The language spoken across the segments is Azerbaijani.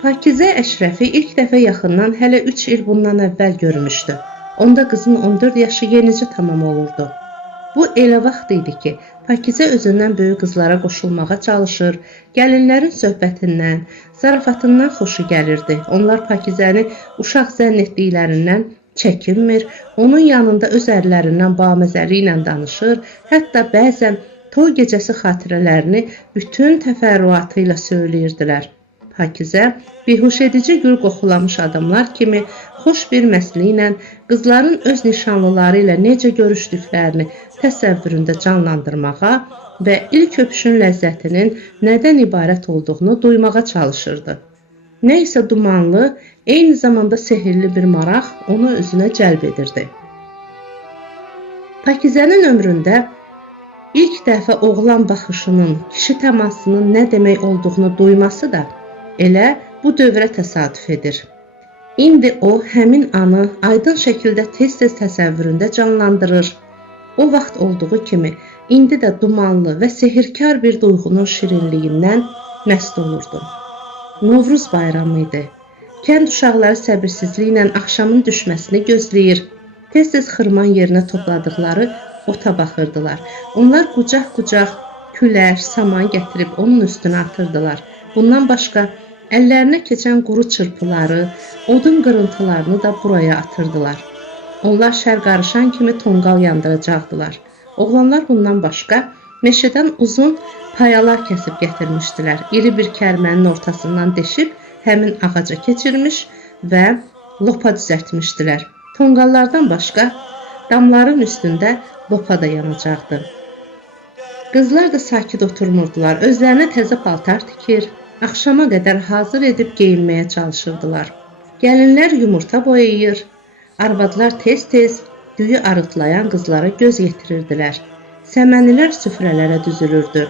Pakizə Əşrəfi ilk dəfə yaxından hələ 3 il bundan əvvəl görmüşdü. Onda qızın 14 yaşı yenicə tamam olurdu. Bu elə vaxt idi ki, Pakizə özündən böyük qızlara qoşulmağa çalışır, gəlinlərin söhbətindən, zarafatından xoşu gəlirdi. Onlar Pakizəni uşaq zənn etdiklərindən çəkinmir, onun yanında öz ərlərindən baməzəli ilə danışır, hətta bəzən toy gecəsi xatirələrini bütün təfərrüatı ilə söyləyirdilər. Pakizə, bihuş edici gül qoxulamış adamlar kimi xoş bir məsli ilə qızların öz nişanlıları ilə necə görüşdüklərini təsəvvüründə canlandırmağa və ilk öpüşün ləzzətinin nədən ibarət olduğunu duymağa çalışırdı. Nə isə dumanlı, eyni zamanda sehirli bir maraq onu özünə cəlb edirdi. Pakizənin ömründə ilk dəfə oğlan baxışının, kişi təmasının nə demək olduğunu duyması da elə bu dövrə təsadüf edir. İndi o, həmin anı aydın şəkildə tez-tez təsəvvüründə canlandırır. O vaxt olduğu kimi, indi də dumanlı və sehirkar bir duyğunun şirinliyindən məst olurdu. Novruz bayramı idi. Kənd uşaqları səbirsizliklə axşamın düşməsini gözləyir. Tez-tez xırman yerinə topladıqları ota baxırdılar. Onlar qucaq-qucaq külər, saman gətirib onun üstünə atırdılar. Bundan başqa, əllərinə keçən quru çırpıları, odun qırıntılarını da buraya atırdılar. Onlar şər qarışan kimi tonqal yandıracaqdılar. Oğlanlar bundan başqa meşədən uzun payalar kəsib gətirmişdilər. İri bir kərmənin ortasından deşib həmin ağaca keçirmiş və lopa düzəltmişdilər. Tonqallardan başqa damların üstündə lopa da yanacaqdı. Qızlar da sakit oturmurdular. Özlərinə təzə paltar tikir, axşama qədər hazır edib geyinməyə çalışırdılar. Gəlinlər yumurta boyayır, arvadlar tez-tez düyü arıtlayan qızlara göz yetirirdilər. Səmənilər süfrələrə düzülürdü.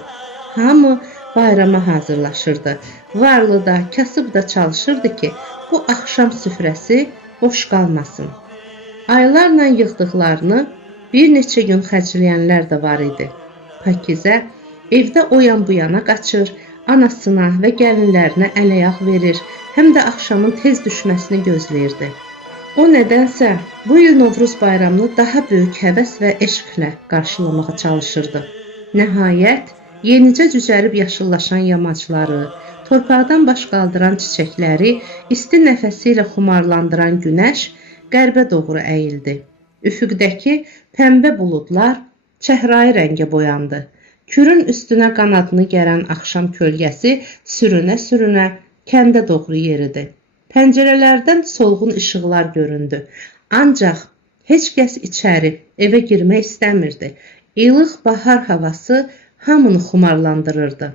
Hamı bayrama hazırlaşırdı. Varlı da, kasıb da çalışırdı ki, bu axşam süfrəsi boş qalmasın. Aylarla yığdıqlarını bir neçə gün xərcləyənlər də var idi. Pakizə evdə o yan bu yana qaçır, anasına və gəlinlərinə əl-ayaq verir, həm də axşamın tez düşməsini gözləyirdi. O nədənsə bu il Novruz bayramını daha böyük həvəs və eşqlə qarşılamağa çalışırdı. Nəhayət, yenicə cücərib yaşıllaşan yamacları, torpaqdan baş qaldıran çiçəkləri, isti nəfəsi ilə xumarlandıran günəş qərbə doğru əyildi. Üfüqdəki pəmbə buludlar çəhrayı rəngə boyandı. Kürün üstünə qanadını gərən axşam kölgəsi sürünə-sürünə kəndə doğru yeridi. Pəncərələrdən solğun işıqlar göründü. Ancaq heç kəs içəri, evə girmək istəmirdi. İlıq bahar havası hamını xumarlandırırdı.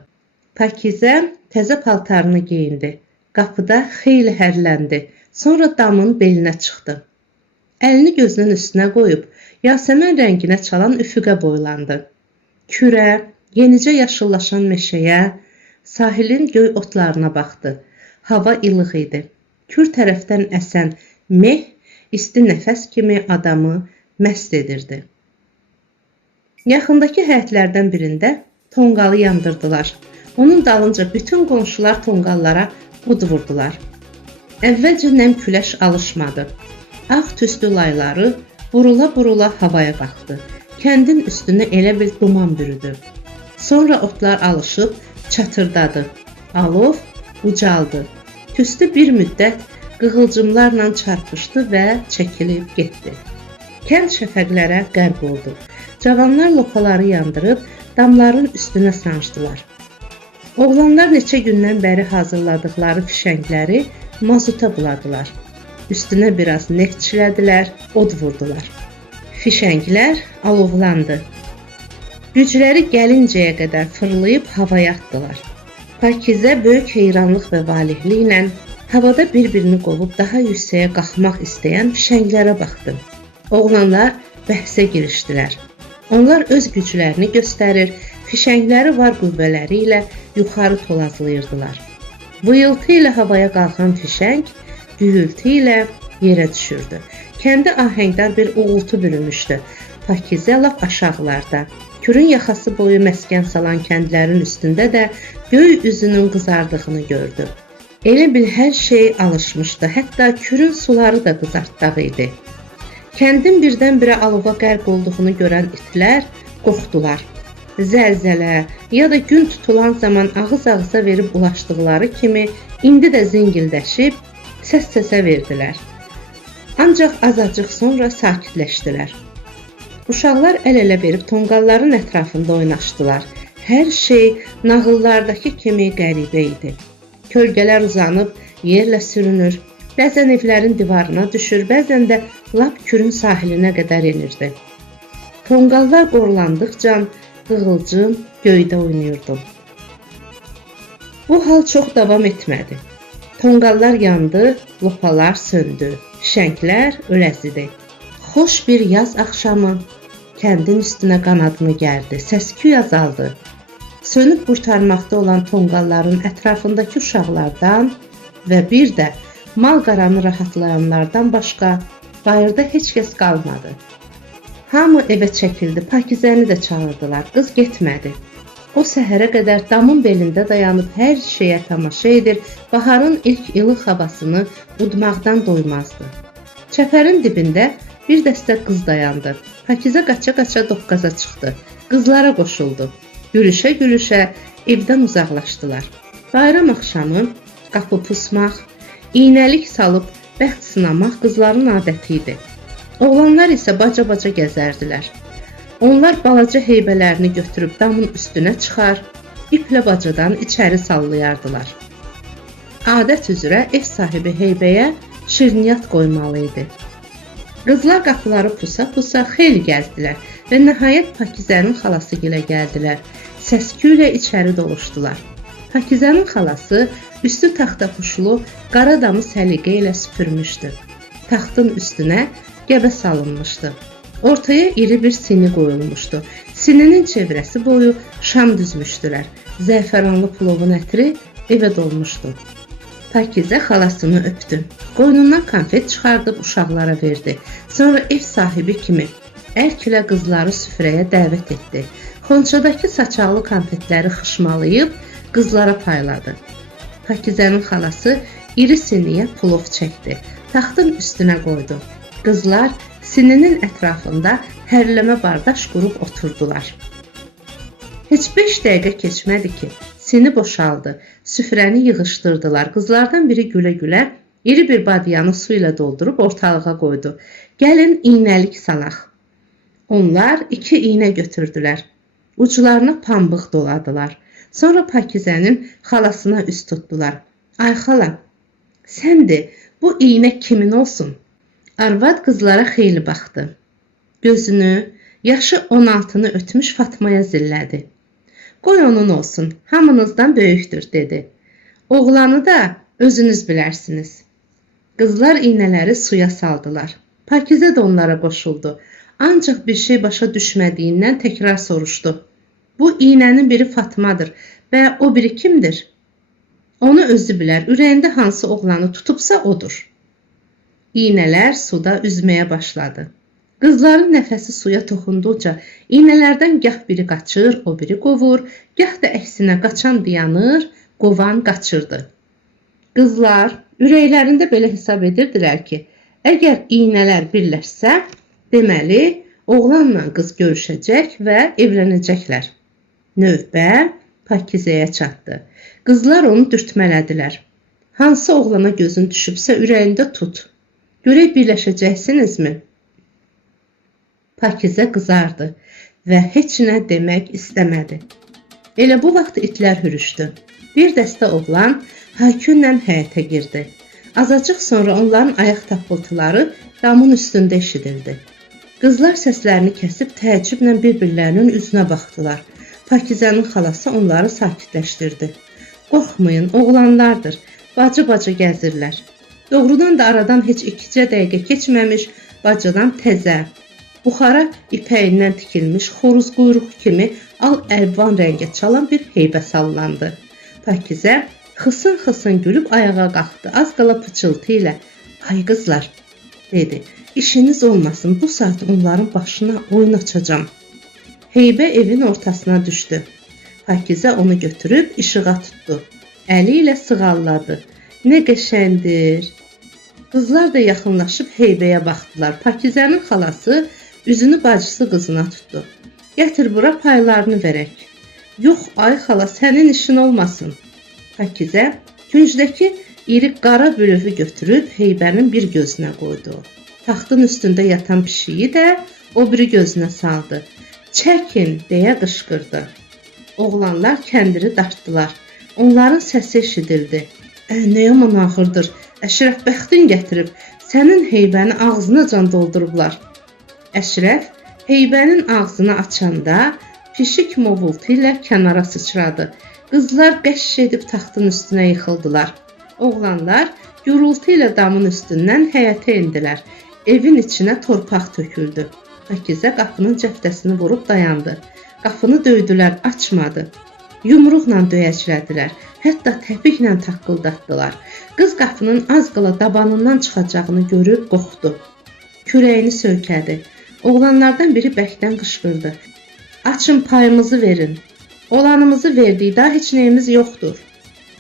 Pakizə təzə paltarını geyindi. Qapıda xeyli hərləndi. Sonra damın belinə çıxdı. Əlini gözünün üstünə qoyub, yasəmən rənginə çalan üfüqə boylandı. Kürə, yenicə yaşıllaşan meşəyə, sahilin göy otlarına baxdı. Hava ilıq idi. Kür tərəfdən əsən meh, isti nəfəs kimi adamı məst edirdi. Yaxındakı həyətlərdən birində tonqalı yandırdılar. Onun dalınca bütün qonşular tonqallara od vurdular. Əvvəlcə nəm küləş alışmadı. Ağ tüstü layları burula-burula havaya qalxdı. Kəndin üstünə elə bir duman bürüdü. Sonra otlar alışıb çatırdadı. Alov ucaldı. Tüstü bir müddət qığılcımlarla çarpışdı və çəkilib getdi. Kənd şəfəqlərə qərq oldu. Cavanlar lopaları yandırıb damların üstünə sancdılar. Oğlanlar neçə gündən bəri hazırladıqları fişəngləri mazuta buladılar. Üstünə biraz neft çilədilər, od vurdular. Fişənglər alovlandı. Gücləri gəlincəyə qədər fırlayıb havaya atdılar. Pakizə böyük heyranlıq və valihliklə havada bir-birini qovub daha yüksəyə qalxmaq istəyən fişənglərə baxdı. Oğlanlar bəhsə girişdilər. Onlar öz güclərini göstərir, fişəngləri var qüvvələri ilə yuxarı tolazlayırdılar. Vıyıltı ilə havaya qalxan fişəng göyültü ilə yerə düşürdü. Kəndi ahəngdar bir uğultu bürümüşdü. Pakizə lap aşağılarda, Kürün yaxası boyu məskən salan kəndlərin üstündə də göy üzünün qızardığını gördü. Elə bil hər şey alışmışdı, hətta kürün suları da qızartdaq idi. Kəndin birdən-birə alova qərq olduğunu görən itlər qorxdular. Zəlzələ ya da gün tutulan zaman ağız-ağıza verib ulaşdıqları kimi indi də zingildəşib səs-səsə verdilər. Ancaq azacıq sonra sakitləşdilər. Uşaqlar əl-ələ verib tonqalların ətrafında oynaşdılar. Hər şey nağıllardakı kimi qəribə idi. Kölgələr uzanıb yerlə sürünür, bəzən evlərin divarına düşür, bəzən də lap kürün sahilinə qədər enirdi. Tonqallar qorulandıqca qığılcım göydə oynayırdı. Bu hal çox davam etmədi. Tonqallar yandı, lopalar söndü, şənglər öləzidi. Xoş bir yaz axşamı kəndin üstünə qanadını gərdi, səs-küy azaldı. Sönüb qurtarmaqda olan tonqalların ətrafındakı uşaqlardan və bir də mal-qaranı rahatlayanlardan başqa bayırda heç kəs qalmadı. Hamı evə çəkildi, Pakizəni də çağırdılar, qız getmədi. O səhərə qədər damın belində dayanıb hər şeyə tamaşa edir, baharın ilk ilıq havasını udmaqdan doymazdı. Çəpərin dibində bir dəstə qız dayandı. Pakizə qaça-qaça doqqaza çıxdı, qızlara qoşuldu. Gülüşə-gülüşə evdən uzaqlaşdılar. Bayram axşamı qapı pusmaq, iynəlik salıb bəxt sınamaq qızların adəti idi. Oğlanlar isə baca-baca gəzərdilər. Onlar balaca heybələrini götürüb damın üstünə çıxar, iplə bacadan içəri sallayardılar. Adət üzrə ev sahibi heybəyə şirniyyat qoymalı idi. Qızlar qapıları pusa-pusa xeyli gəzdilər və nəhayət Pakizənin xalası gilə gəldilər. Səsküylə içəri doluşdular. Pakizənin xalası üstü taxta quşlu qara damı səliqə ilə süpürmüşdü. Taxtın üstünə gəbə salınmışdı. Ortaya iri bir sini qoyulmuşdu. Sininin çevrəsi boyu şam düzmüşdülər. Zəfəranlı plovun ətri evə dolmuşdu. Pakizə xalasını öpdü. Qoynundan konfet çıxardıb uşaqlara verdi. Sonra ev sahibi kimi ərklə qızları süfrəyə dəvət etdi. Xonçadakı saçaqlı konfetləri xışmalayıb qızlara payladı. Pakizənin xalası iri siniyə plov çəkdi. Taxtın üstünə qoydu. Qızlar sininin ətrafında hərləmə bardaş qurub oturdular. Heç 5 dəqiqə keçmədi ki, sini boşaldı. Süfrəni yığışdırdılar. Qızlardan biri gülə-gülə iri bir badyanı su ilə doldurub ortalığa qoydu. Gəlin iynəlik salaq. Onlar 2 iynə götürdülər. Uclarına pambıq doladılar. Sonra Pakizənin xalasına üst tutdular. Ay xala, səndir, bu iynə kimin olsun? Arvad qızlara xeyli baxdı. Gözünü, yaşı 16-nı ötmüş Fatmaya zillədi. Qoy onun olsun, hamınızdan böyükdür, dedi. Oğlanı da özünüz bilərsiniz. Qızlar iynələri suya saldılar. Pakizə də onlara qoşuldu. Ancaq bir şey başa düşmədiyindən təkrar soruşdu. Bu iynənin biri Fatmadır və o biri kimdir? Onu özü bilər, ürəyində hansı oğlanı tutubsa odur. İynələr suda üzməyə başladı. Qızların nəfəsi suya toxunduqca iynələrdən gah biri qaçır, o biri qovur, gah da əksinə qaçan dayanır, qovan qaçırdı. Qızlar ürəklərində belə hesab edirdilər ki, əgər iynələr birləşsə, deməli, oğlanla qız görüşəcək və evlənəcəklər. Növbə Pakizəyə çatdı. Qızlar onu dürtmələdilər. Hansı oğlana gözün düşübsə ürəyində tut. Görək birləşəcəksinizmi? Pakizə qızardı və heç nə demək istəmədi. Elə bu vaxt itlər hürüşdü. Bir dəstə oğlan haykünlə həyətə girdi. Azacıq sonra onların ayaq tappıltıları damın üstündə eşidildi. Qızlar səslərini kəsib təəccüblə bir-birlərinin üzünə baxdılar. Pakizənin xalası onları sakitləşdirdi. Qorxmayın, oğlanlardır, bacı-bacı gəzirlər. Doğrudan da aradan heç 2 dəqiqə keçməmiş bacadan təzə, buxara ipəyindən tikilmiş xoruz quyruğu kimi al-əlvan rəngə çalan bir heybə sallandı. Pakizə xısın-xısın gülüb ayağa qalxdı. Az qala pıçıltı ilə, "Ay qızlar," dedi. "İşiniz olmasın, bu saat onların başına oyun açacağam." Heybə evin ortasına düşdü. Pakizə onu götürüb işığa tutdu. Əli ilə sığalladı. Nə qəşəngdir. Qızlar da yaxınlaşıb heybəyə baxdılar. Pakizənin xalası üzünü bacısı qızına tutdu. Gətir bura paylarını verək. Yox ay xala, sənin işin olmasın. Pakizə küncdəki iri qara bülövü götürüb heybənin bir gözünə qoydu. Taxtın üstündə yatan pişiyi də o biri gözünə saldı. Çəkin deyə qışqırdı. Oğlanlar kəndiri dartdılar. Onların səsi eşidildi. Nə yaman ağırdır. Əşrəf bəxtin gətirib. Sənin heybəni ağzına can doldurublar. Əşrəf heybənin ağzını açanda pişik movultu ilə kənara sıçradı. Qızlar qəşş edib taxtın üstünə yıxıldılar. Oğlanlar gürültü ilə damın üstündən həyətə endilər. Evin içinə torpaq töküldü. Pakizə qapının cəftəsini vurub dayandı. Qapını döydülər, açmadı. Yumruqla döyəclədilər. Hətta təpiklə taqqıldatdılar. Qız qapının az qala dabanından çıxacağını görüb qorxdu. Kürəyini söykədi. Oğlanlardan biri bəkdən qışqırdı. Açın, payımızı verin. Olanımızı verdik, daha heç nəyimiz yoxdur.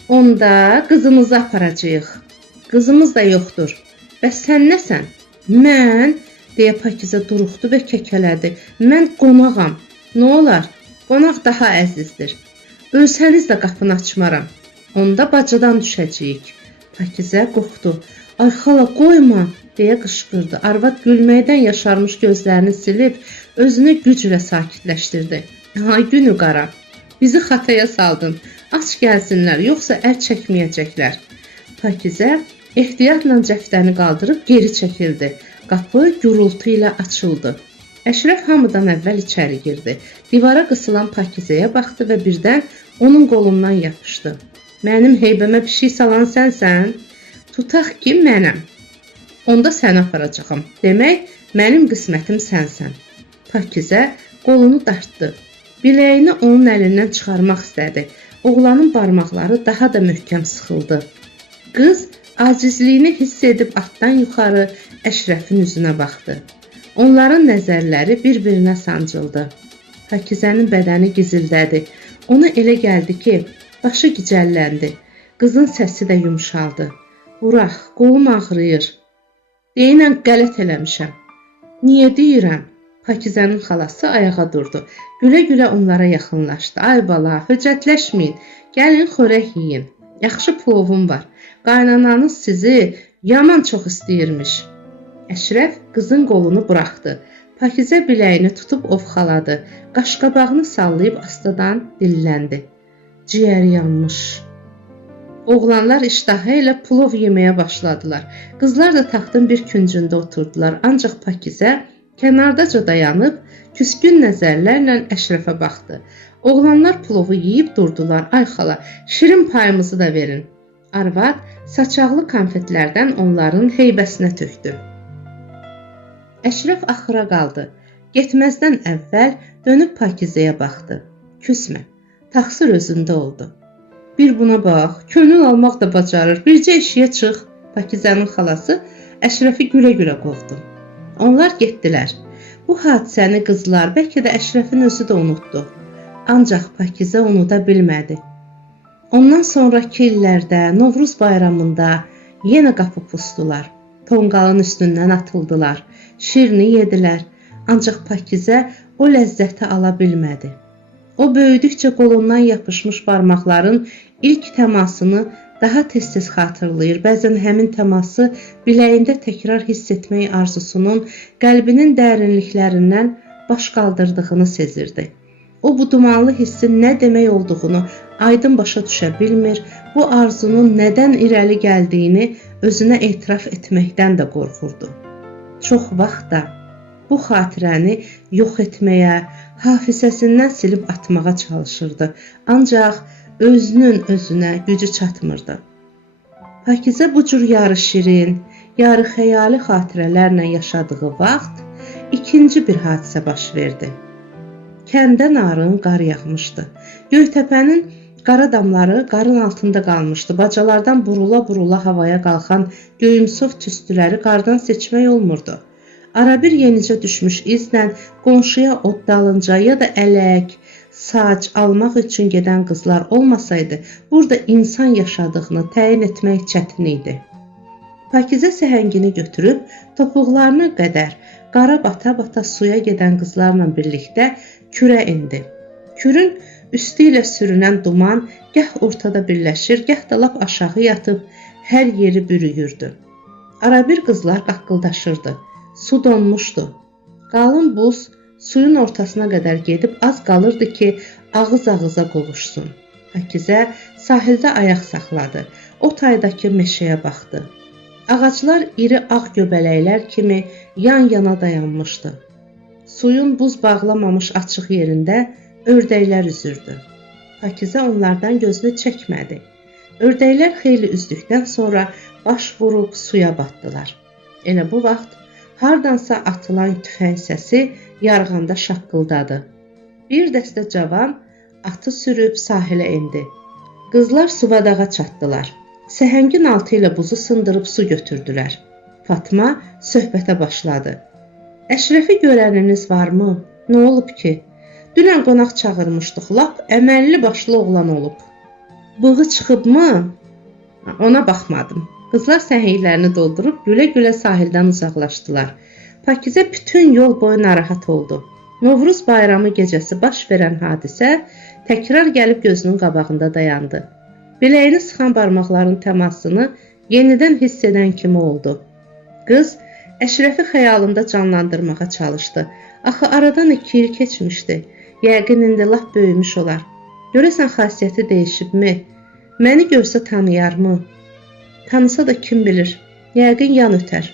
Onda qızımızı aparacağıq. Qızımız da yoxdur. Bəs sən nəsən? Mən, deyə Pakizə duruxdu və kəkələdi. Mən qonağam. Nə olar? Qonaq daha əzizdir. Ölsəniz də qapını açmaram. Onda bacıdan düşəcəyik. Pakizə qorxdu. Ay xala, qoyma, deyə qışqırdı. Arvad gülməkdən yaşarmış gözlərini silib, özünü güclə sakitləşdirdi. Ay günü qara, bizi xataya saldın. Aç gəlsinlər, yoxsa əl çəkməyəcəklər. Pakizə ehtiyatla cəftəni qaldırıb geri çəkildi. Qapı gürültü ilə açıldı. Əşrəf hamıdan əvvəl içəri girdi. Divara qısılan Pakizəyə baxdı və birdən onun qolundan yapışdı. Mənim heybəmə pişik salan sənsən? Tutaq ki, mənəm. Onda səni aparacağam. Demək, mənim qismətim sənsən. Pakizə qolunu dartdı. Biləyini onun əlindən çıxarmaq istədi. Oğlanın barmaqları daha da möhkəm sıxıldı. Qız acizliyini hiss edib atdan yuxarı Əşrəfin üzünə baxdı. Onların nəzərləri bir-birinə sancıldı. Pakizənin bədəni gizildədi. Ona elə gəldi ki, başı gicəlləndi. Qızın səsi də yumşaldı. Burax, qolum ağrıyır. Deyinən qələt eləmişəm. Niyə deyirəm? Pakizənin xalası ayağa durdu. Gülə-gülə onlara yaxınlaşdı. Ay bala, höcətləşməyin. Gəlin xörək yeyin. Yaxşı plovum var. Qaynananız sizi yaman çox istəyirmiş. Əşrəf qızın qolunu buraxdı. Pakizə biləyini tutub ovxaladı. Qaşqabağını sallayıb astadan dilləndi. Ciyəri yanmış. Oğlanlar iştahı ilə plov yeməyə başladılar. Qızlar da taxtın bir küncündə oturdular. Ancaq Pakizə kənardaca dayanıb küskün nəzərlərlə Əşrəfə baxdı. Oğlanlar plovu yeyib durdular. Ay xala, şirin payımızı da verin. Arvad saçaqlı konfetlərdən onların heybəsinə tökdü. Əşrəf axıra qaldı. Getməzdən əvvəl dönüb Pakizəyə baxdı. Küsmə, taxsir özündə oldu. Bir buna bax, könül almaq da bacarır. Bircə eşiyə çıx. Pakizənin xalası Əşrəfi gülə-gülə qovdu. Onlar getdilər. Bu hadisəni qızlar, bəlkə də Əşrəfin özü də unutdu. Ancaq Pakizə unuda bilmədi. Ondan sonraki illərdə, Novruz bayramında yenə qapı pusdular. Tonqalın üstündən atıldılar. Şirini yedilər. Ancaq Pakizə o ləzzəti ala bilmədi. O böyüdükcə qolundan yapışmış barmaqların ilk təmasını daha tez-tez xatırlayır. Bəzən həmin təması biləyində təkrar hiss etmək arzusunun qəlbinin dərinliklərindən baş qaldırdığını sezirdi. O bu dumanlı hissin nə demək olduğunu aydın başa düşə bilmir, bu arzunun nədən irəli gəldiyini özünə etiraf etməkdən də qorxurdu. Çox vaxt da bu xatirəni yox etməyə, hafizəsindən silib atmağa çalışırdı. Ancaq özünün özünə gücü çatmırdı. Pakizə bu cür yarı şirin, yarı xəyali xatirələrlə yaşadığı vaxt ikinci bir hadisə baş verdi. Kəndə narın qar yağmışdı. Göytəpənin qara damları qarın altında qalmışdı. Bacalardan burula-burula havaya qalxan göyümsov tüstüləri qardan seçmək olmurdu. Arabir yenicə düşmüş izlə qonşuya ot dalınca ya da ələk, saç almaq üçün gedən qızlar olmasaydı, burada insan yaşadığını təyin etmək çətin idi. Pakizə səhəngini götürüb topuqlarına qədər qara bata-bata suya gedən qızlarla birlikdə kürə endi. Kürün üstü ilə sürünən duman gah ortada birləşir, gah da lap aşağı yatıb hər yeri bürüyürdü. Arabir qızlar qaqqıldaşırdı. Su donmuşdu. Qalın buz suyun ortasına qədər gedib az qalırdı ki, ağız-ağıza qovuşsun. Pakizə sahildə ayaq saxladı. O taydakı meşəyə baxdı. Ağaclar iri ağ göbələklər kimi yan-yana dayanmışdı. Suyun buz bağlamamış açıq yerində ördəklər üzürdü. Pakizə onlardan gözünü çəkmədi. Ördəklər xeyli üzdükdən sonra baş vurub suya batdılar. Elə bu vaxt hardansa atılan tüfəng səsi yarğanda şaqqıldadı. Bir dəstə cavan atı sürüb sahilə endi. Qızlar Suvadağa çatdılar. Səhəngin altı ilə buzu sındırıb su götürdülər. Fatma söhbətə başladı. Əşrəfi görəniniz varmı? Nə olub ki? Dünən qonaq çağırmışdıq. Lap əməlli başlı oğlan olub. Bığı çıxıbmı? Ona baxmadım. Qızlar səhiylərini doldurub gülə-gülə sahildən uzaqlaşdılar. Pakizə bütün yol boyu narahat oldu. Novruz bayramı gecəsi baş verən hadisə təkrar gəlib gözünün qabağında dayandı. Biləyini sıxan barmaqların təmasını yenidən hiss edən kimi oldu. Qız Əşrəfi xəyalında canlandırmağa çalışdı. Axı aradan 2 il keçmişdi. Yəqin indi lap böyümüş olar. Görəsən xasiyyəti dəyişibmi? Məni görsə tanıyarmı? Tanısa da kim bilir? Yəqin yan ötər.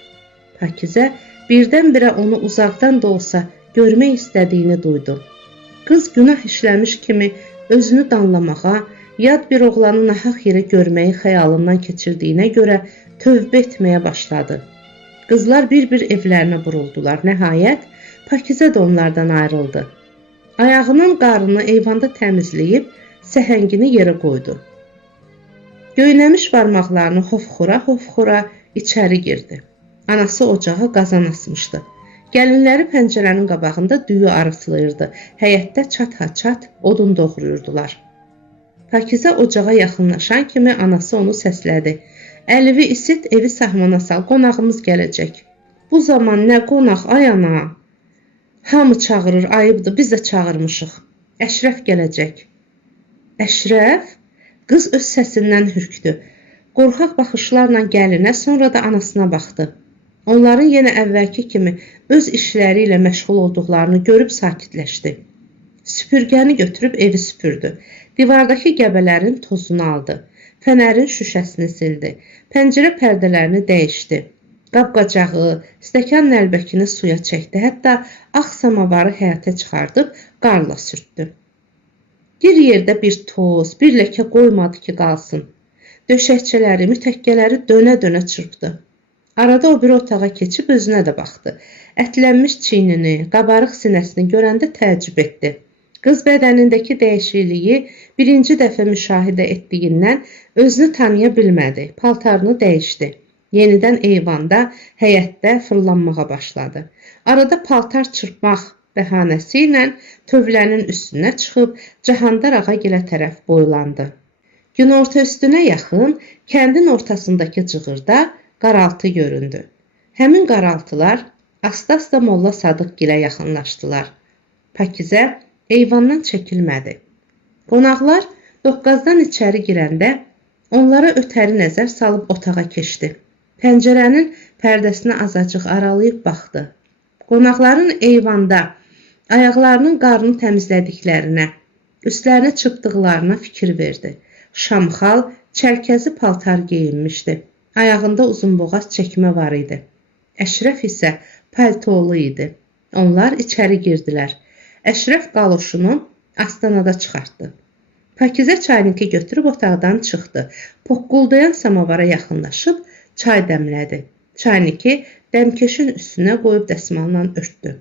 Pakizə birdən-birə onu uzaqdan da olsa görmək istədiyini duydu. Qız günah işləmiş kimi özünü danlamağa, yad bir oğlanı nahaq yerə görməyi xəyalından keçirdiyinə görə tövbə etməyə başladı. Qızlar bir-bir evlərinə buruldular. Nəhayət, Pakizə də onlardan ayrıldı. Ayağının qarını eyvanda təmizləyib, səhəngini yerə qoydu. Göynəmiş barmaqlarını hofxura içəri girdi. Anası ocağa qazan asmışdı. Gəlinləri pəncərənin qabağında düyü arıtlayırdı. Həyətdə çat-ha-çat odun doğrayırdılar. Pakizə ocağa yaxınlaşan kimi anası onu səslədi. Əlivi isit, evi sahmana sal, qonağımız gələcək. Bu zaman nə qonaq, ay ana? Hamı çağırır, ayıbdır, biz də çağırmışıq. Əşrəf gələcək. Əşrəf? Qız öz səsindən hürkdü. Qorxaq baxışlarla gəlinə, sonra da anasına baxdı. Onların yenə əvvəlki kimi öz işləri ilə məşğul olduqlarını görüb sakitləşdi. Süpürgəni götürüb evi süpürdü. Divardakı qəbələrin tozunu aldı. Fənərin şüşəsini sildi. Pəncərə pərdələrini dəyişdi. Qab-qacağı, stəkan nəlbəkini suya çəkdi. Hətta ağ samavarı həyətə çıxardıb qarla sürtdü. Bir yerdə bir toz, bir ləkə qoymadı ki, qalsın. Döşəkçələri, mütəkkələri dönə-dönə çırpdı. Arada o bir otağa keçib özünə də baxdı. Ətlənmiş çiynini, qabarıq sinəsini görəndə təəccüb etdi. Qız bədənindəki dəyişikliyi birinci dəfə müşahidə etdiyindən özünü tanıya bilmədi. Paltarını dəyişdi. Yenidən eyvanda, həyətdə fırlanmağa başladı. Arada paltar çırpmaq bəhanəsi ilə tövlənin üstünə çıxıb Cahandar Ağagilə tərəf boylandı. Günorta üstünə yaxın kəndin ortasındakı cığırda qaraltı göründü. Həmin qaraltılar asta-asta Molla Sadıqgilə yaxınlaşdılar. Pakizə eyvandan çəkilmədi. Qonaqlar doqqazdan içəri girəndə onlara ötəri nəzər salıb otağa keçdi. Pəncərənin pərdəsini azacıq aralayıb baxdı. Qonaqların eyvanda ayaqlarının qarnını təmizlədiklərinə, üstlərini çırpdıqlarına fikir verdi. Şamxal, çərkəzi paltar geyinmişdi. Ayağında uzunboğaz çəkmə var idi. Əşrəf isə paltolu idi. Onlar içəri girdilər. Əşrəf qaloşunu astanada çıxartdı. Pakizə çaynıqı götürüb otaqdan çıxdı. Poqquldayan samavara yaxınlaşıb çay dəmlədi. Çaynıqı dəmkeşin üstünə qoyub dəsmalla örtdü.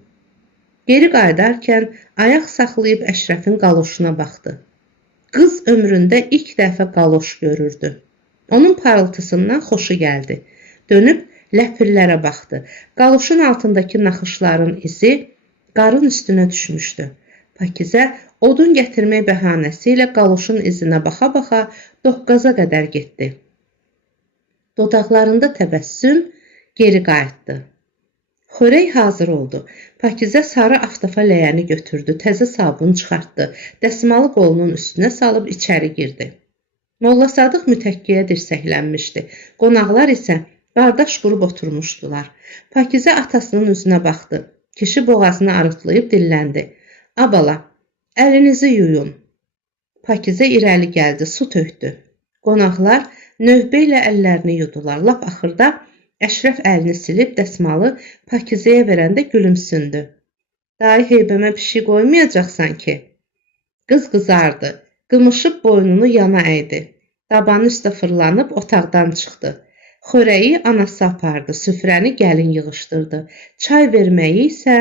Geri qayıdarkən ayaq saxlayıb Əşrəfin qaloşuna baxdı. Qız ömründə ilk dəfə qaloş görürdü. Onun parıltısından xoşu gəldi. Dönüb ləpirlərə baxdı. Qaloşun altındakı naxışların izi qarın üstünə düşmüşdü. Pakizə Odun gətirmək bəhanəsi ilə qaloşun izinə baxa-baxa Doqqaza qədər getdi. Dodaqlarında təbəssüm geri qayıtdı. Xörək hazır oldu. Pakizə sarı aftafa ləyəni götürdü, təzə sabun çıxartdı, dəsmalı qolunun üstünə salıb içəri girdi. Molla Sadıq mütəkkəyə dirsəklənmişdi. Qonaqlar isə qardaş qurub oturmuşdular. Pakizə atasının üzünə baxdı. Kişi boğazını arıtlayıb dilləndi. Abala, əlinizi yuyun. Pakizə irəli gəldi, su tökdü. Qonaqlar növbə ilə əllərini yudular. Lap axırda Əşrəf əlini silib dəsmalı Pakizəyə verəndə gülümsündü. Dayı heybəmə bir şey qoymayacaqsan ki? Qız qızardı. Qımışıb boynunu yana əydi. Dabanın üstə fırlanıb otaqdan çıxdı. Xörəyi anası apardı, süfrəni gəlin yığışdırdı. Çay verməyi isə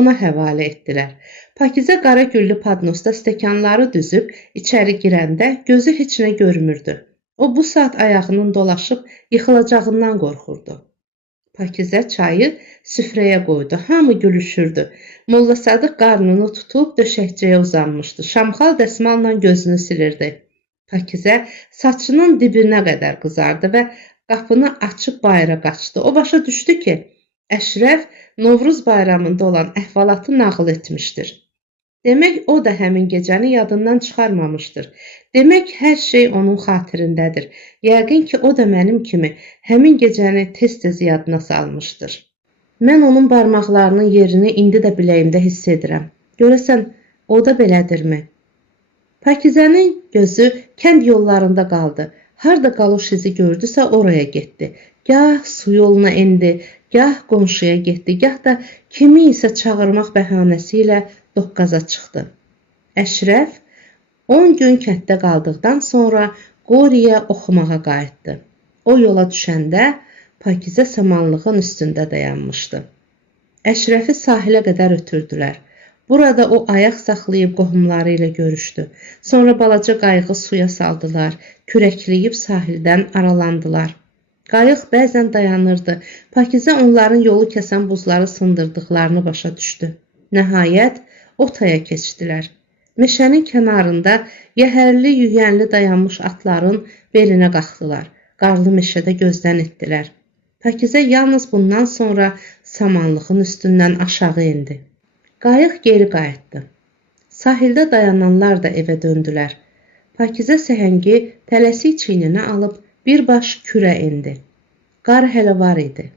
ona həvalə etdilər. Pakizə qara güllü padnosda stəkanları düzüb içəri girəndə gözü heç nə görmürdü. O bu saat ayağının dolaşıb yıxılacağından qorxurdu. Pakizə çayı süfrəyə qoydu. Hamı gülüşürdü. Molla Sadıq qarnını tutub döşəkçəyə uzanmışdı. Şamxal dəsmalla gözünü silirdi. Pakizə saçının dibinə qədər qızardı və qapını açıb bayıra qaçdı. O başa düşdü ki, Əşrəf Novruz bayramında olan əhvalatı nağıl etmişdir. Demək, o da həmin gecəni yadından çıxarmamışdır. Demək, hər şey onun xatirindədir. Yəqin ki, o da mənim kimi həmin gecəni tez-tez yadına salmışdır. Mən onun barmaqlarının yerini indi də biləyimdə hiss edirəm. Görəsən, o da belədirmi? Pakizənin gözü kənd yollarında qaldı. Harda qaloş izi gördüsə oraya getdi. Gah su yoluna endi, gah qonşuya getdi, gah da kimi isə çağırmaq bəhanəsi ilə Doqqaza çıxdı. Əşrəf 10 gün kənddə qaldıqdan sonra Qoriyə oxumağa qayıtdı. O yola düşəndə Pakizə samanlığın üstündə dayanmışdı. Əşrəfi sahilə qədər ötürdülər. Burada o ayaq saxlayıb qohumları ilə görüşdü. Sonra balaca qayığı suya saldılar, kürəkləyib sahildən aralandılar. Qayıq bəzən dayanırdı. Pakizə onların yolu kəsən buzları sındırdıqlarını başa düşdü. Nəhayət, o taya keçdilər. Meşənin kənarında yəhərli, yüyənli dayanmış atların belinə qalxdılar. Qarlı meşədə gözdən etdilər. Pakizə yalnız bundan sonra samanlığın üstündən aşağı indi. Qayıq geri qayıtdı. Sahildə dayananlar da evə döndülər. Pakizə səhəngi tələsik çiyninə alıb bir baş kürə indi. Qar hələ var idi.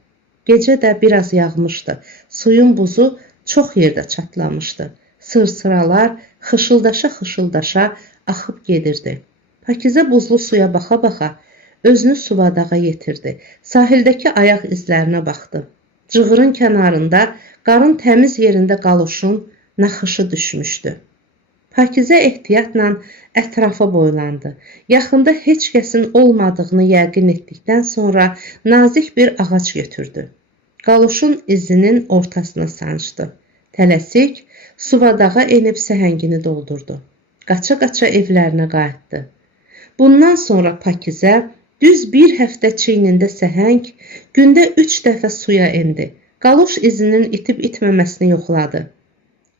Gecə də biraz yağmışdı. Suyun buzu çox yerdə çatlamışdı. Sırsıralar xışıldaşa-xışıldaşa axıb gedirdi. Pakizə buzlu suya baxa-baxa özünü suvadağa yetirdi. Sahildəki ayaq izlərinə baxdı. Cığırın kənarında, qarın təmiz yerində qaloşun naxışı düşmüşdü. Pakizə ehtiyatla ətrafa boylandı. Yaxında heç kəsin olmadığını yəqin etdikdən sonra nazik bir ağac götürdü. Qaloşun izinin ortasına sancdı. Tələsik suvadağa enib səhəngini doldurdu. Qaça-qaça evlərinə qayıtdı. Bundan sonra Pakizə düz bir həftə çiynində səhəng, gündə 3 dəfə suya endi. Qaloş izinin itib itməməsini yoxladı.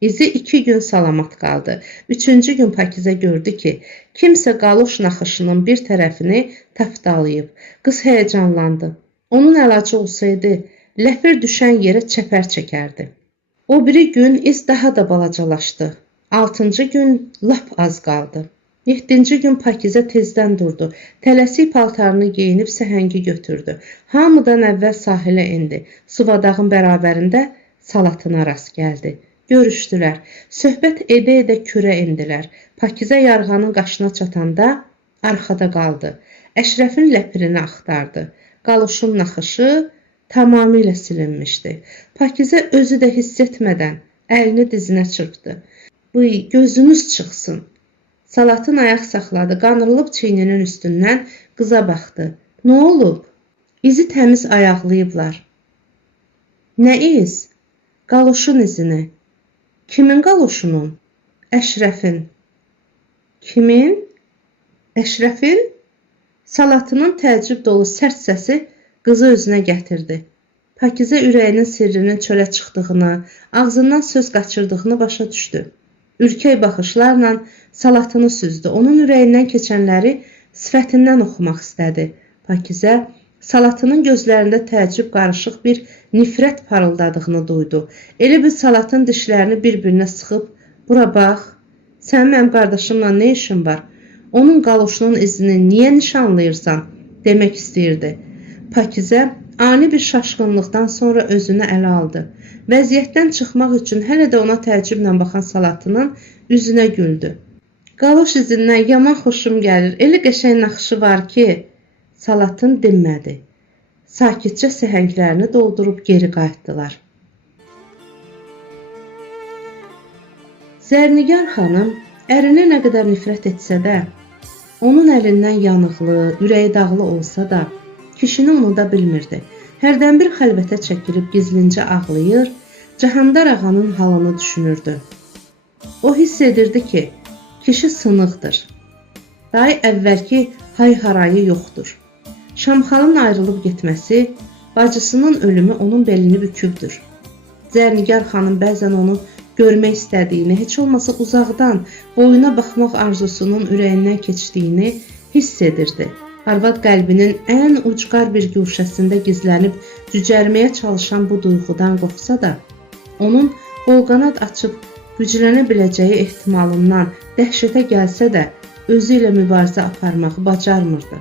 İzi 2 gün salamat qaldı. 3-cü gün Pakizə gördü ki, kimsə qaloş naxışının bir tərəfini tapdalayıb. Qız həyəcanlandı. Onun əlacı olsaydı, ləpir düşən yerə çəpər çəkərdi. O biri gün iz daha da balacalaşdı. 6-cı gün lap az qaldı. 7-ci gün Pakizə tezdən durdu. Tələsik paltarını geyinib səhəngi götürdü. Hamıdan əvvəl sahilə endi. Suvadağın bərabərində Salatına rast gəldi. Görüşdülər. Söhbət edə-edə kürə endilər. Pakizə yarğanın qaşına çatanda arxada qaldı. Əşrəfin ləpirini axtardı. Qaloşun naxışı tamamilə silinmişdi. Pakizə özü də hiss etmədən əlini dizinə çırpdı. Bıy, gözünüz çıxsın. Salatın ayaq saxladı, qanırılıb çiyninin üstündən qıza baxdı. Nə olub? İzi təmiz ayaqlayıblar. Nə iz? Qaloşun izini. Kimin qaloşunun? Əşrəfin. Kimin? Əşrəfin? Salatının təəccüb dolu sərt səsi qızı özünə gətirdi. Pakizə ürəyinin sirrinin çölə çıxdığını, ağzından söz qaçırdığını başa düşdü. Ürkək baxışlarla salatını süzdü. Onun ürəyindən keçənləri sifətindən oxumaq istədi. Pakizə salatının gözlərində təəccüb qarışıq bir nifrət parıldadığını duydu. Elə bir salatın dişlərini bir-birinə sıxıb, "Bura bax, sənin mənim qardaşımla nə işin var? Onun qaloşunun izini niyə nişanlayırsan?" demək istəyirdi. Pakizə ani bir şaşqınlıqdan sonra özünü ələ aldı. Vəziyyətdən çıxmaq üçün hələ də ona təəccüblə baxan salatının üzünə güldü. "Qaloş izindən yaman xoşum gəlir. Elə qəşəng naxışı var ki." Salatın dinmədi. Sakitcə səhənglərini doldurub geri qayıtdılar. Zərnigar xanım ərinə nə qədər nifrət etsə də, onun əlindən yanıqlı, ürəyi dağlı olsa da, kişini unuda bilmirdi. Hərdən bir xəlvətə çəkilib gizlincə ağlayır, Cahandar ağanın halını düşünürdü. O hiss edirdi ki, kişi sınıqdır. Daha əvvəlki hay-harayı yoxdur. Şamxalın ayrılıb getməsi, bacısının ölümü onun belini bükübdür. Zərnigar xanım bəzən onu görmək istədiyini, heç olmasa uzaqdan boyuna baxmaq arzusunun ürəyindən keçdiyini hiss edirdi. Arvad qəlbinin ən ucqar bir güşəsində gizlənib cücərməyə çalışan bu duyğudan qorxsa da, onun qolqanad açıb güclənə biləcəyi ehtimalından dəhşətə gəlsə də, özü ilə mübarizə aparmağı bacarmırdı.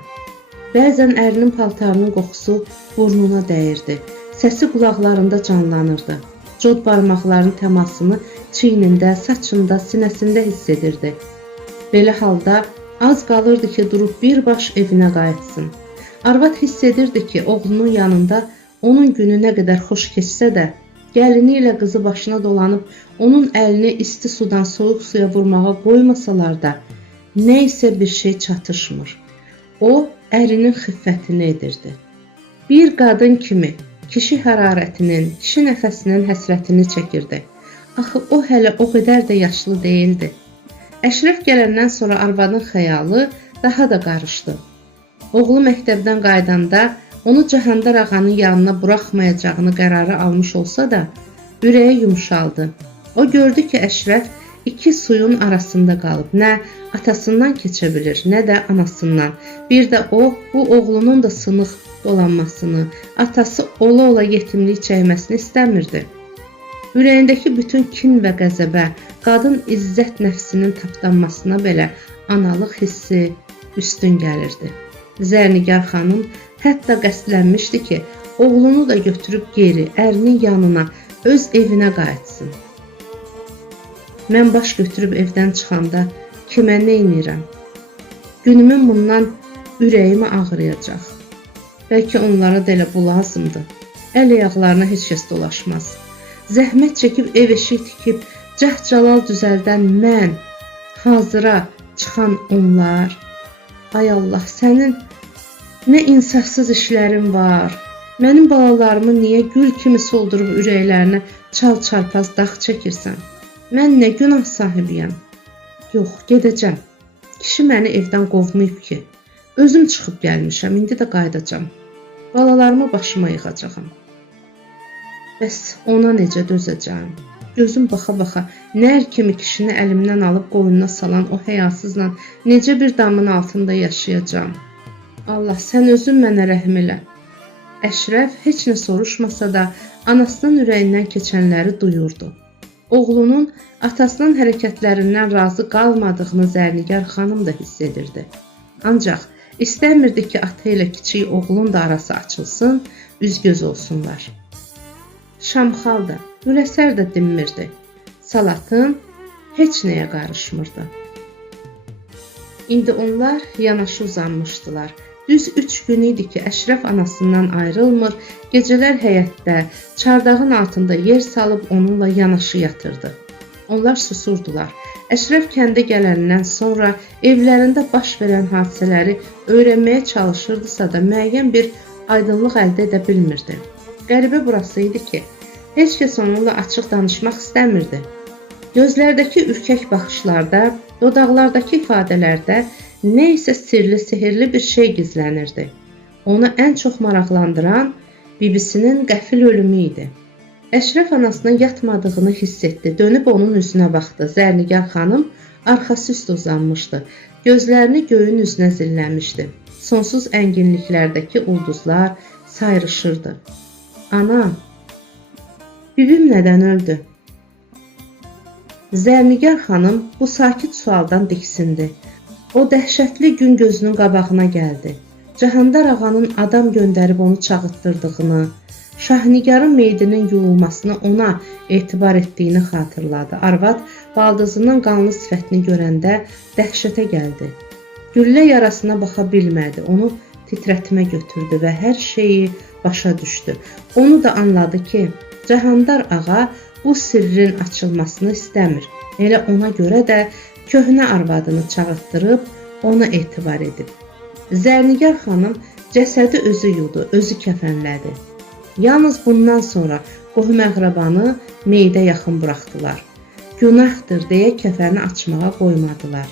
Bəzən ərinin paltarının qoxusu burnuna dəyirdi, səsi qulaqlarında canlanırdı. Cod barmaqlarının təmasını çiynində, saçında, sinəsində hiss edirdi. Belə halda az qalırdı ki, durub birbaş evinə qayıtsın. Arvad hiss edirdi ki, oğlunun yanında onun günü nə qədər xoş keçsə də, gəlini ilə qızı başına dolanıb onun əlini isti sudan soyuq suya vurmağa qoymasalar da, nə isə bir şey çatışmır. O, ərinin xiffətini edirdi. Bir qadın kimi kişi hərarətinin, kişi nəfəsinin həsrətini çəkirdi. Axı o hələ o qədər də yaşlı deyildi. Əşrəf gələndən sonra arvadın xəyalı daha da qarışdı. Oğlu məktəbdən qaydanda onu Cahandar ağanın yanına buraxmayacağını qərarı almış olsa da, ürəyi yumşaldı. O gördü ki, Əşrəf iki suyun arasında qalıb. Nə atasından keçə bilir, nə də anasından. Bir də o, bu oğlunun da sınıq dolanmasını, atası ola-ola yetimlik çəkməsini istəmirdi. Ürəyindəki bütün kin və qəzəbə, qadın izzət nəfsinin tapdanmasına belə analıq hissi üstün gəlirdi. Zərnigar xanım hətta qəsdlənmişdi ki, oğlunu da götürüb geri, ərinin yanına, öz evinə qayıtsın. Mən baş götürüb evdən çıxanda kimə neynirəm? Günümün bundan ürəyimi ağrıyacaq. Bəlkə onlara da elə bu lazımdır. Əl ayaqlarına heç kəs dolaşmaz. Zəhmət çəkib ev eşik tikib, cəhcəlal düzəldən mən, hazıra çıxan onlar. Ay Allah, sənin nə insafsız işlərin var. Mənim balalarımı niyə gül kimi soldurub ürəklərinə çal-çarpaz dağ çəkirsən? Mən nə günah sahibiyəm? Yox, gedəcəm. Kişi məni evdən qovmayıb ki. Özüm çıxıb gəlmişəm, indi də qayıdacam. Balalarımı başıma yığacağam. Bəs ona necə dözəcəm? Gözüm baxa-baxa nər kimi kişini əlimdən alıb qoynuna salan o həyasızla necə bir damın altında yaşayacağam? Allah, sən özün mənə rəhm elə. Əşrəf heç nə soruşmasa da anasının ürəyindən keçənləri duyurdu. Oğlunun atasının hərəkətlərindən razı qalmadığını Zərnigar xanım da hiss edirdi. Ancaq istəmirdi ki, ata ilə kiçik oğlun da arası açılsın, üz-göz olsunlar. Şamxal da, Güləsər də dinmirdi. Salatın heç nəyə qarışmırdı. İndi onlar yanaşı uzanmışdılar. Düz 3 gün idi ki, Əşrəf anasından ayrılmır, gecələr həyətdə, çardağın altında yer salıb onunla yanaşı yatırdı. Onlar susurdular. Əşrəf kəndə gələndən sonra evlərində baş verən hadisələri öyrənməyə çalışırdısa da müəyyən bir aydınlıq əldə edə bilmirdi. Qəribə burası idi ki, heç kəs onunla açıq danışmaq istəmirdi. Gözlərdəki ürkək baxışlarda, dodaqlardakı ifadələrdə nə isə sirli, sehirli bir şey gizlənirdi. Onu ən çox maraqlandıran bibisinin qəfil ölümü idi. Əşrəf anasının yatmadığını hiss etdi. Dönüb onun üzünə baxdı. Zərnigar xanım arxası üstə uzanmışdı. Gözlərini göyün üzünə zilləmişdi. Sonsuz ənginliklərdəki ulduzlar sayrışırdı. Ana, bibim nədən öldü? Zərnigar xanım bu sakit sualdan diksindi. O dəhşətli gün gözünün qabağına gəldi. Cahandar ağanın adam göndərib onu çağırtdırdığını, Şahnigarın meyidinin yuyulmasını ona etibar etdiyini xatırladı. Arvad baldızının qanlı sifətini görəndə dəhşətə gəldi. Güllə yarasına baxa bilmədi. Onu titrətmə götürdü və hər şeyi başa düşdü. Onu da anladı ki, Cahandar ağa bu sirrin açılmasını istəmir. Elə ona görə də köhnə arvadını çağırtdırıb ona etibar edib. Zərnigar xanım cəsədi özü yudu, özü kəfənlədi. Yalnız bundan sonra qohum-əqrabanı meyidə yaxın buraxdılar. Günahdır deyə kəfəni açmağa qoymadılar.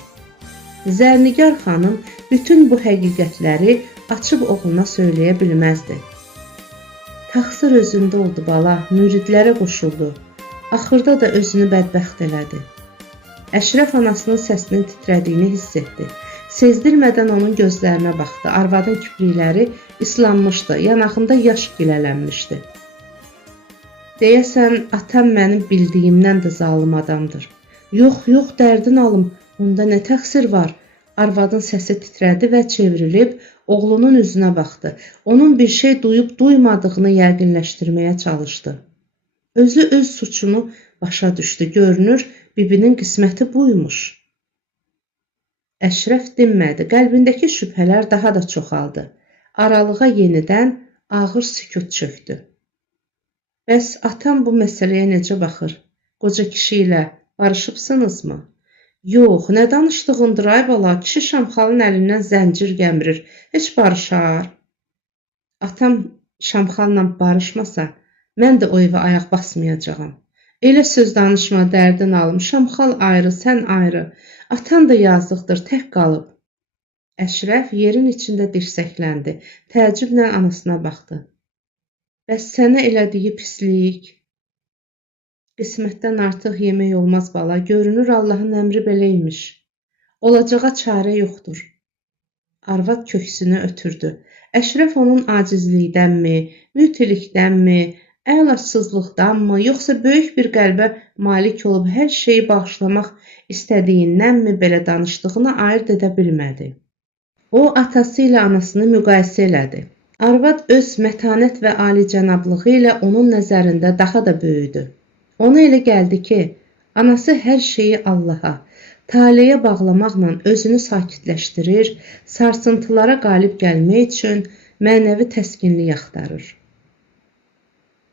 Zərnigar xanım bütün bu həqiqətləri açıb oğluna söyləyə bilməzdi. Təqsir özündə oldu bala, müridlərə qoşuldu. Axırda da özünü bədbəxt elədi. Əşrəf anasının səsinin titrədiyini hiss etdi. Sezdirmədən onun gözlərinə baxdı. Arvadın kiprikləri islanmışdı, yanağında yaş gilələnmişdi. Deyəsən, atam mənim bildiyimdən də zalım adamdır. Yox, dərdin alım, onda nə təqsir var? Arvadın səsi titrədi və çevrilib oğlunun üzünə baxdı. Onun bir şey duyub-duymadığını yəqinləşdirməyə çalışdı. Özü öz suçunu başa düşdü. Görünür, bibinin qisməti buymuş. Əşrəf dinmədi. Qəlbindəki şübhələr daha da çoxaldı. Aralığa yenidən ağır sükut çökdü. Bəs atam bu məsələyə necə baxır? Qoca kişi ilə barışıbsınızmı? Yox, nə danışdığındır ay bala, kişi Şamxalın əlindən zəncir gəmirir. Heç barışar. Atam Şamxalla barışmasa, mən də o evə ayaq basmayacağam. Elə söz danışma, dərdin alım. Şamxal ayrı, sən ayrı. Atan da yazıqdır, tək qalıb. Əşrəf yerin içində dirsəkləndi. Təəccüblə anasına baxdı. Bəs sənə elədiyi pislik? Qismətdən artıq yemək olmaz bala. Görünür Allahın əmri belə imiş. Olacağa çarə yoxdur. Arvad köksünü ötürdü. Əşrəf onun acizlikdənmi, mütilikdənmi, əlacsızlıqdanmı, yoxsa böyük bir qəlbə malik olub hər şeyi bağışlamaq istədiyindənmi belə danışdığını ayırt edə bilmədi. O, atası ilə anasını müqayisə elədi. Arvad öz mətanət və alicənablığı ilə onun nəzərində daha da böyüdü. Ona elə gəldi ki, anası hər şeyi Allaha, taleyə bağlamaqla özünü sakitləşdirir, sarsıntılara qalib gəlmək üçün mənəvi təskinlik axtarır.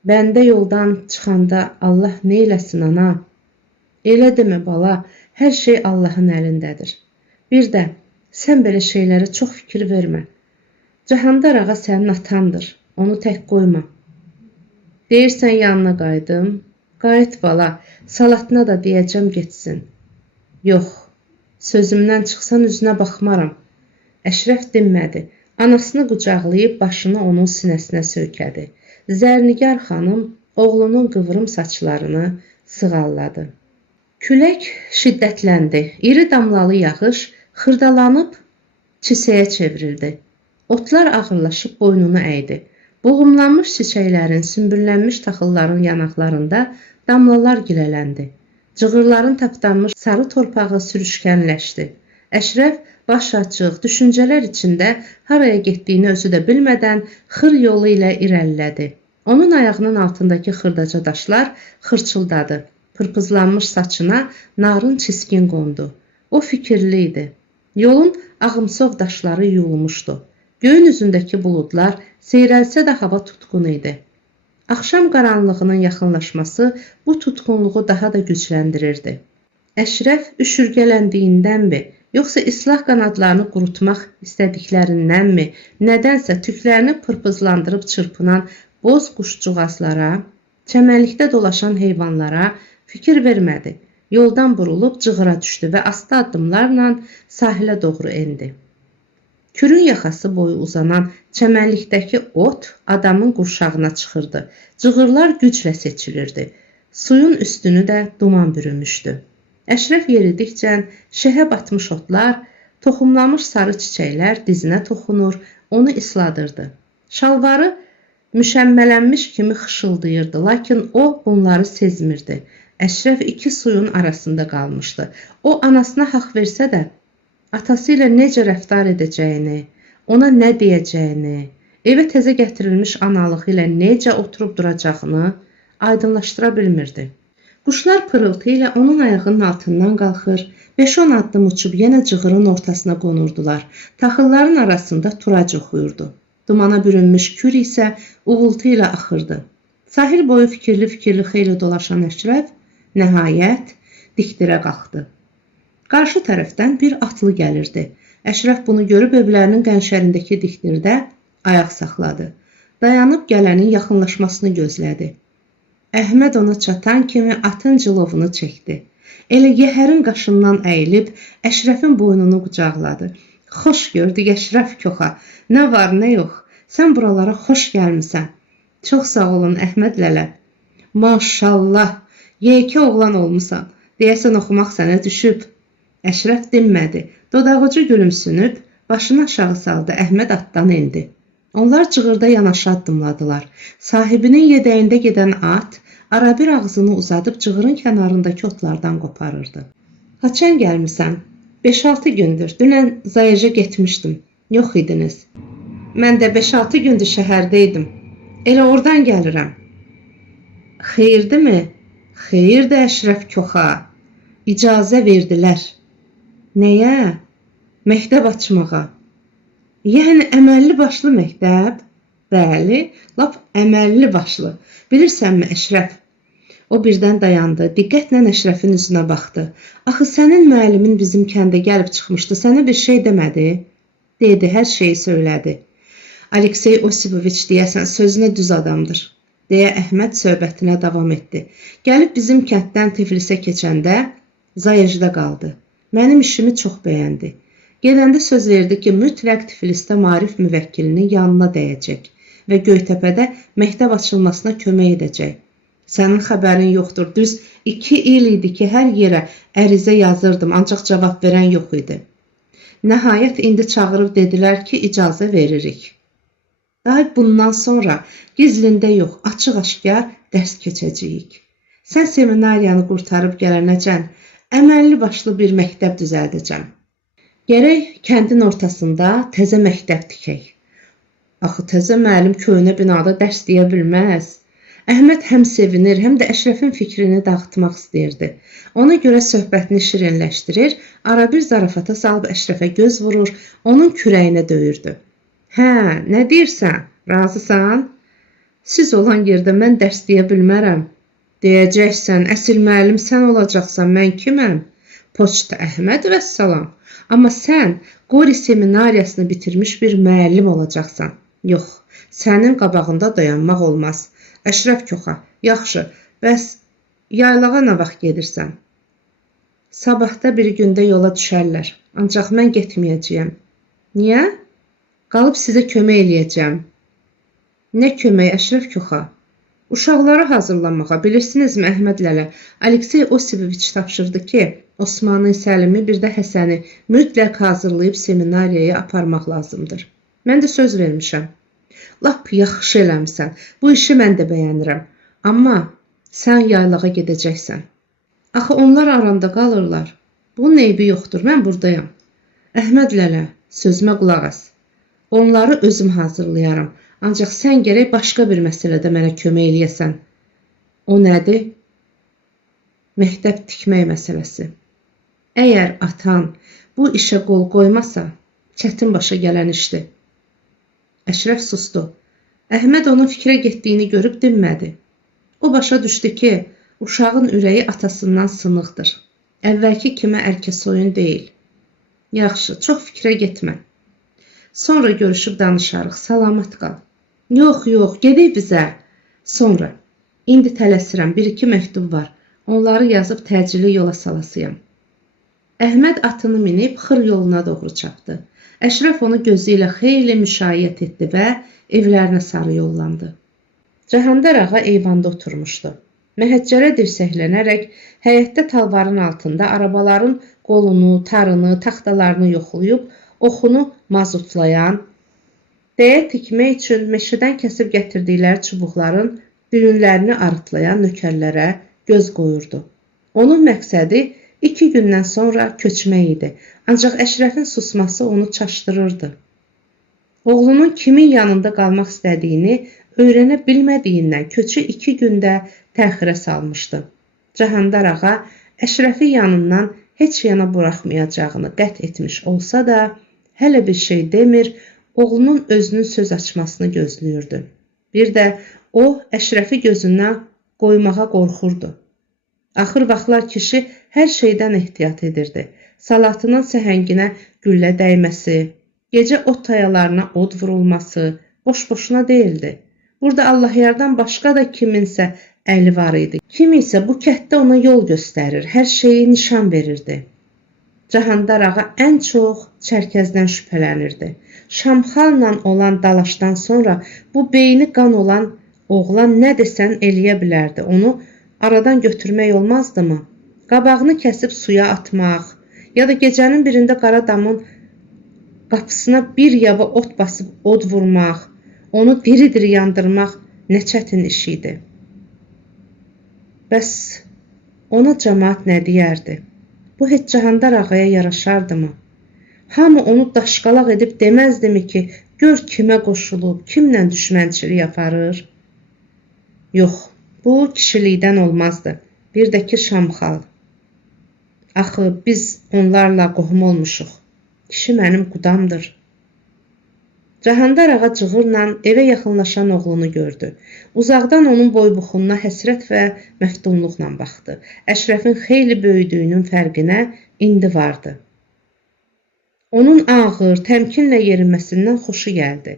Bəndə yoldan çıxanda Allah neyləsin ana? Elə demə bala, hər şey Allahın əlindədir. Bir də, sən belə şeylərə çox fikir vermə. Cahandar ağa sənin atandır, onu tək qoyma. Deyirsən yanına qayıdım, qayıt bala, salatına da deyəcəm getsin. Yox, sözümdən çıxsan üzünə baxmaram. Əşrəf dinmədi, anasını qucaqlayıb başını onun sinəsinə söykədi. Zərnigar xanım oğlunun qıvrım saçlarını sığalladı. Külək şiddətləndi. İri damlalı yağış xırdalanıb çisəyə çevrildi. Otlar ağırlaşıb boynunu əydi. Boğumlanmış çiçəklərin, sümbüllənmiş taxılların yanaqlarında damlalar gilələndi. Cığırların tapdanmış sarı torpağı sürüşkənləşdi. Əşrəf baş açıq, düşüncələr içində haraya getdiyini özü də bilmədən xır yolu ilə irəlilədi. Onun ayağının altındakı xırdaca daşlar xırçıldadı. Pırpızlanmış saçına narın çiskin qondu. O fikirli idi. Yolun ağımsov daşları yuyulmuşdu. Göyün üzündəki buludlar seyrəlsə də hava tutqun idi. Axşam qaranlığının yaxınlaşması bu tutqunluğu daha da gücləndirirdi. Əşrəf üşürgələndiyindənmi, yoxsa islah qanadlarını qurutmaq istədiklərindənmi, nədənsə tüklərini pırpızlandırıb çırpınan boz quşcuğazlara, çəmənlikdə dolaşan heyvanlara fikir vermədi. Yoldan burulub cığıra düşdü və asta addımlarla sahilə doğru endi. Kürün yaxası boyu uzanan çəmənlikdəki ot adamın qurşağına çıxırdı. Cığırlar güclə seçilirdi. Suyun üstünü də duman bürümüşdü. Əşrəf yeridikcə şehə batmış otlar, toxumlamış sarı çiçəklər dizinə toxunur, onu isladırdı. Şalvarı müşəmmələnmiş kimi xışıldayırdı, lakin o bunları sezmirdi. Əşrəf iki suyun arasında qalmışdı. O anasına haqq versə də, atası ilə necə rəftar edəcəyini, ona nə deyəcəyini, evə təzə gətirilmiş analığı ilə necə oturub duracağını aydınlaşdıra bilmirdi. Quşlar pırıltı ilə onun ayağının altından qalxır, 5-10 addım uçub yenə cığırın ortasına qonurdular. Taxılların arasında turac oxuyurdu. Dumana bürünmüş kür isə uğultu ilə axırdı. Sahil boyu fikirli-fikirli xeyli dolaşan Əşrəf nəhayət dikdirə qalxdı. Qarşı tərəfdən bir atlı gəlirdi. Əşrəf bunu görüb evlərinin qənşərindəki dikdirdə ayaq saxladı. Dayanıb gələnin yaxınlaşmasını gözlədi. Əhməd ona çatan kimi atın cilovunu çəkdi. Elə yəhərin qaşından əyilib Əşrəfin boynunu qucaqladı. Xoş gördük Əşrəf Koxa. Nə var, nə yox. Sən buralara xoş gəlmisən. Çox sağ olun Əhməd lələ. Maşallah, yekə oğlan olmusan. Deyəsən oxumaq sənə düşüb. Əşrəf dinmədi. Dodaqucu gülümsünüb, başını aşağı saldı. Əhməd atdan endi. Onlar cığırda yanaşı addımladılar. Sahibinin yedəyində gedən at arabir ağzını uzadıb cığırın kənarındakı otlardan qoparırdı. Haçan gəlmisən? 5-6 gündür. Dünən Zayaja getmişdim. Yox idiniz. Mən də 5-6 gündür şəhərdə idim. Elə oradan gəlirəm. Xeyirdirmi? Xeyirdir Əşrəf Koxa. İcazə verdilər. Nəyə? Məktəb açmağa. Yəni əməlli başlı məktəb? Bəli, lap əməlli başlı. Bilirsənmi Əşrəf? O birdən dayandı, diqqətlə Əşrəfin üzünə baxdı. Axı sənin müəllimin bizim kəndə gəlib çıxmışdı, sənə bir şey demədi? Dedi, hər şeyi söylədi. Aleksey Osipoviç deyəsən sözünə düz adamdır, deyə Əhməd söhbətinə davam etdi. Gəlib bizim kənddən Tiflisə keçəndə Zayajda qaldı. Mənim işimi çox bəyəndi. Gedəndə söz verdi ki, mütləq Tiflisdə maarif müvəkkilinin yanına dəyəcək və Göytəpədə məktəb açılmasına kömək edəcək. Sənin xəbərin yoxdur, düz 2 il idi ki, hər yerə ərizə yazırdım, ancaq cavab verən yox idi. Nəhayət indi çağırıb dedilər ki, icazə veririk. Daha bundan sonra gizlində yox, açıq-aşkar dərs keçəcəyik. Sən seminariyanı qurtarıb gələnəcən əməlli başlı bir məktəb düzəldəcəm. Gərək kəndin ortasında təzə məktəb tikək. Axı təzə müəllim köhnə binada dərs deyə bilməz. Əhməd həm sevinir, həm də Əşrəfin fikrini dağıtmaq istəyirdi. Ona görə söhbətini şirinləşdirir, arabir zarafata salıb Əşrəfə göz vurur, onun kürəyinə döyürdü. Hə, nə deyirsən? Razısan? Siz olan yerdə mən dərs deyə bilmərəm. Deyəcəksən, əsl müəllim sən olacaqsan, mən kiməm? Poçta Əhməd vəssalam. Amma sən Qori seminariyasını bitirmiş bir müəllim olacaqsan. Yox, sənin qabağında dayanmaq olmaz. Əşrəf Koxa, yaxşı, bəs yaylağa nə vaxt gedirsən? Sabahda bir gündə yola düşərlər, ancaq mən getməyəcəyəm. Niyə? Qalıb sizə kömək eləyəcəm. Nə kömək Əşrəf Koxa? Uşaqları hazırlamağa, bilirsinizmi Əhməd lələ, Aleksey Osipoviç tapşırdı ki, Osmanlı Səlimi bir də Həsəni mütləq hazırlayıb seminariyaya aparmaq lazımdır. Mən də söz vermişəm. Lap yaxşı eləmisən, bu işi mən də bəyənirəm. Amma sən yaylağa gedəcəksən. Axı onlar aranda qalırlar. Bunun eybi yoxdur, mən buradayam. Əhməd lələ, sözümə qulaq as. Onları özüm hazırlayaram. Ancaq sən gərək başqa bir məsələdə mənə kömək eləyəsən. O nədir? Məktəb tikmək məsələsi. Əgər atan bu işə qol qoymasa, çətin başa gələn işdir. Əşrəf sustu. Əhməd onun fikrə getdiyini görüb dinmədi. O başa düşdü ki, uşağın ürəyi atasından sınıqdır. Əvvəlki kimi ərkəsoyun deyil. Yaxşı, çox fikrə getmə. Sonra görüşüb danışarıq, salamat qal. Yox, gedək bizə. Sonra. İndi tələsirəm, 1-2 məktub var. Onları yazıb təcili yola salasıyam. Əhməd atını minib xır yoluna doğru çapdı. Əşrəf onu gözü ilə xeyli müşayiət etdi və evlərinə sarı yollandı. Cəhandar ağa eyvanda oturmuşdu. Məhəccərə dirsəklənərək həyətdə talvarın altında arabaların qolunu, tarını, taxtalarını yoxlayıb, oxunu mazutlayan, dəyə tikmək üçün meşədən kəsib gətirdikləri çubuqların düyünlərini arıtlayan nökərlərə göz qoyurdu. Onun məqsədi 2 gündən sonra köçmək idi, ancaq Əşrəfin susması onu çaşdırırdı. Oğlunun kimin yanında qalmaq istədiyini öyrənə bilmədiyindən köçü 2 gündə təxirə salmışdı. Cəhandar ağa Əşrəfi yanından heç yana buraxmayacağını qət etmiş olsa da, hələ bir şey demir, oğlunun özünün söz açmasını gözləyirdi. Bir də o, Əşrəfi gözündən qoymağa qorxurdu. Axır vaxtlar kişi hər şeydən ehtiyat edirdi. Salatının səhənginə güllə dəyməsi, gecə ot tayalarına od vurulması boş-boşuna deyildi. Burada Allahyardan başqa da kiminsə əli var idi. Kim isə bu kənddə ona yol göstərir, hər şeyi nişan verirdi. Cəhandar ağa ən çox Çərkəzdən şübhələnirdi. Şamxalla olan dalaşdan sonra bu beyni qan olan oğlan nə desən eləyə bilərdi. Onu aradan götürmək olmazdımı? Qabağını kəsib suya atmaq, ya da gecənin birində Qaradamın qapısına bir yaba ot basıb od vurmaq, onu diri-diri yandırmaq nə çətin iş idi. Bəs ona cəmaət nə deyərdi? Bu heç Cəhandar ağaya yaraşardımı? Hamı onu daşqalaq edib deməzdimi ki, gör kimə qoşulub, kimlə düşmənçilik aparır? Yox, bu kişilikdən olmazdı. Bir də ki, Şamxal. Axı, biz onlarla qohum olmuşuq. Kişi mənim qudamdır. Cəhandar ağa cığırla evə yaxınlaşan oğlunu gördü. Uzaqdan onun boybuxununa həsrət və məftunluqla baxdı. Əşrəfin xeyli böyüdüyünün fərqinə indi vardı. Onun ağır, təmkinlə yerinməsindən xoşu gəldi.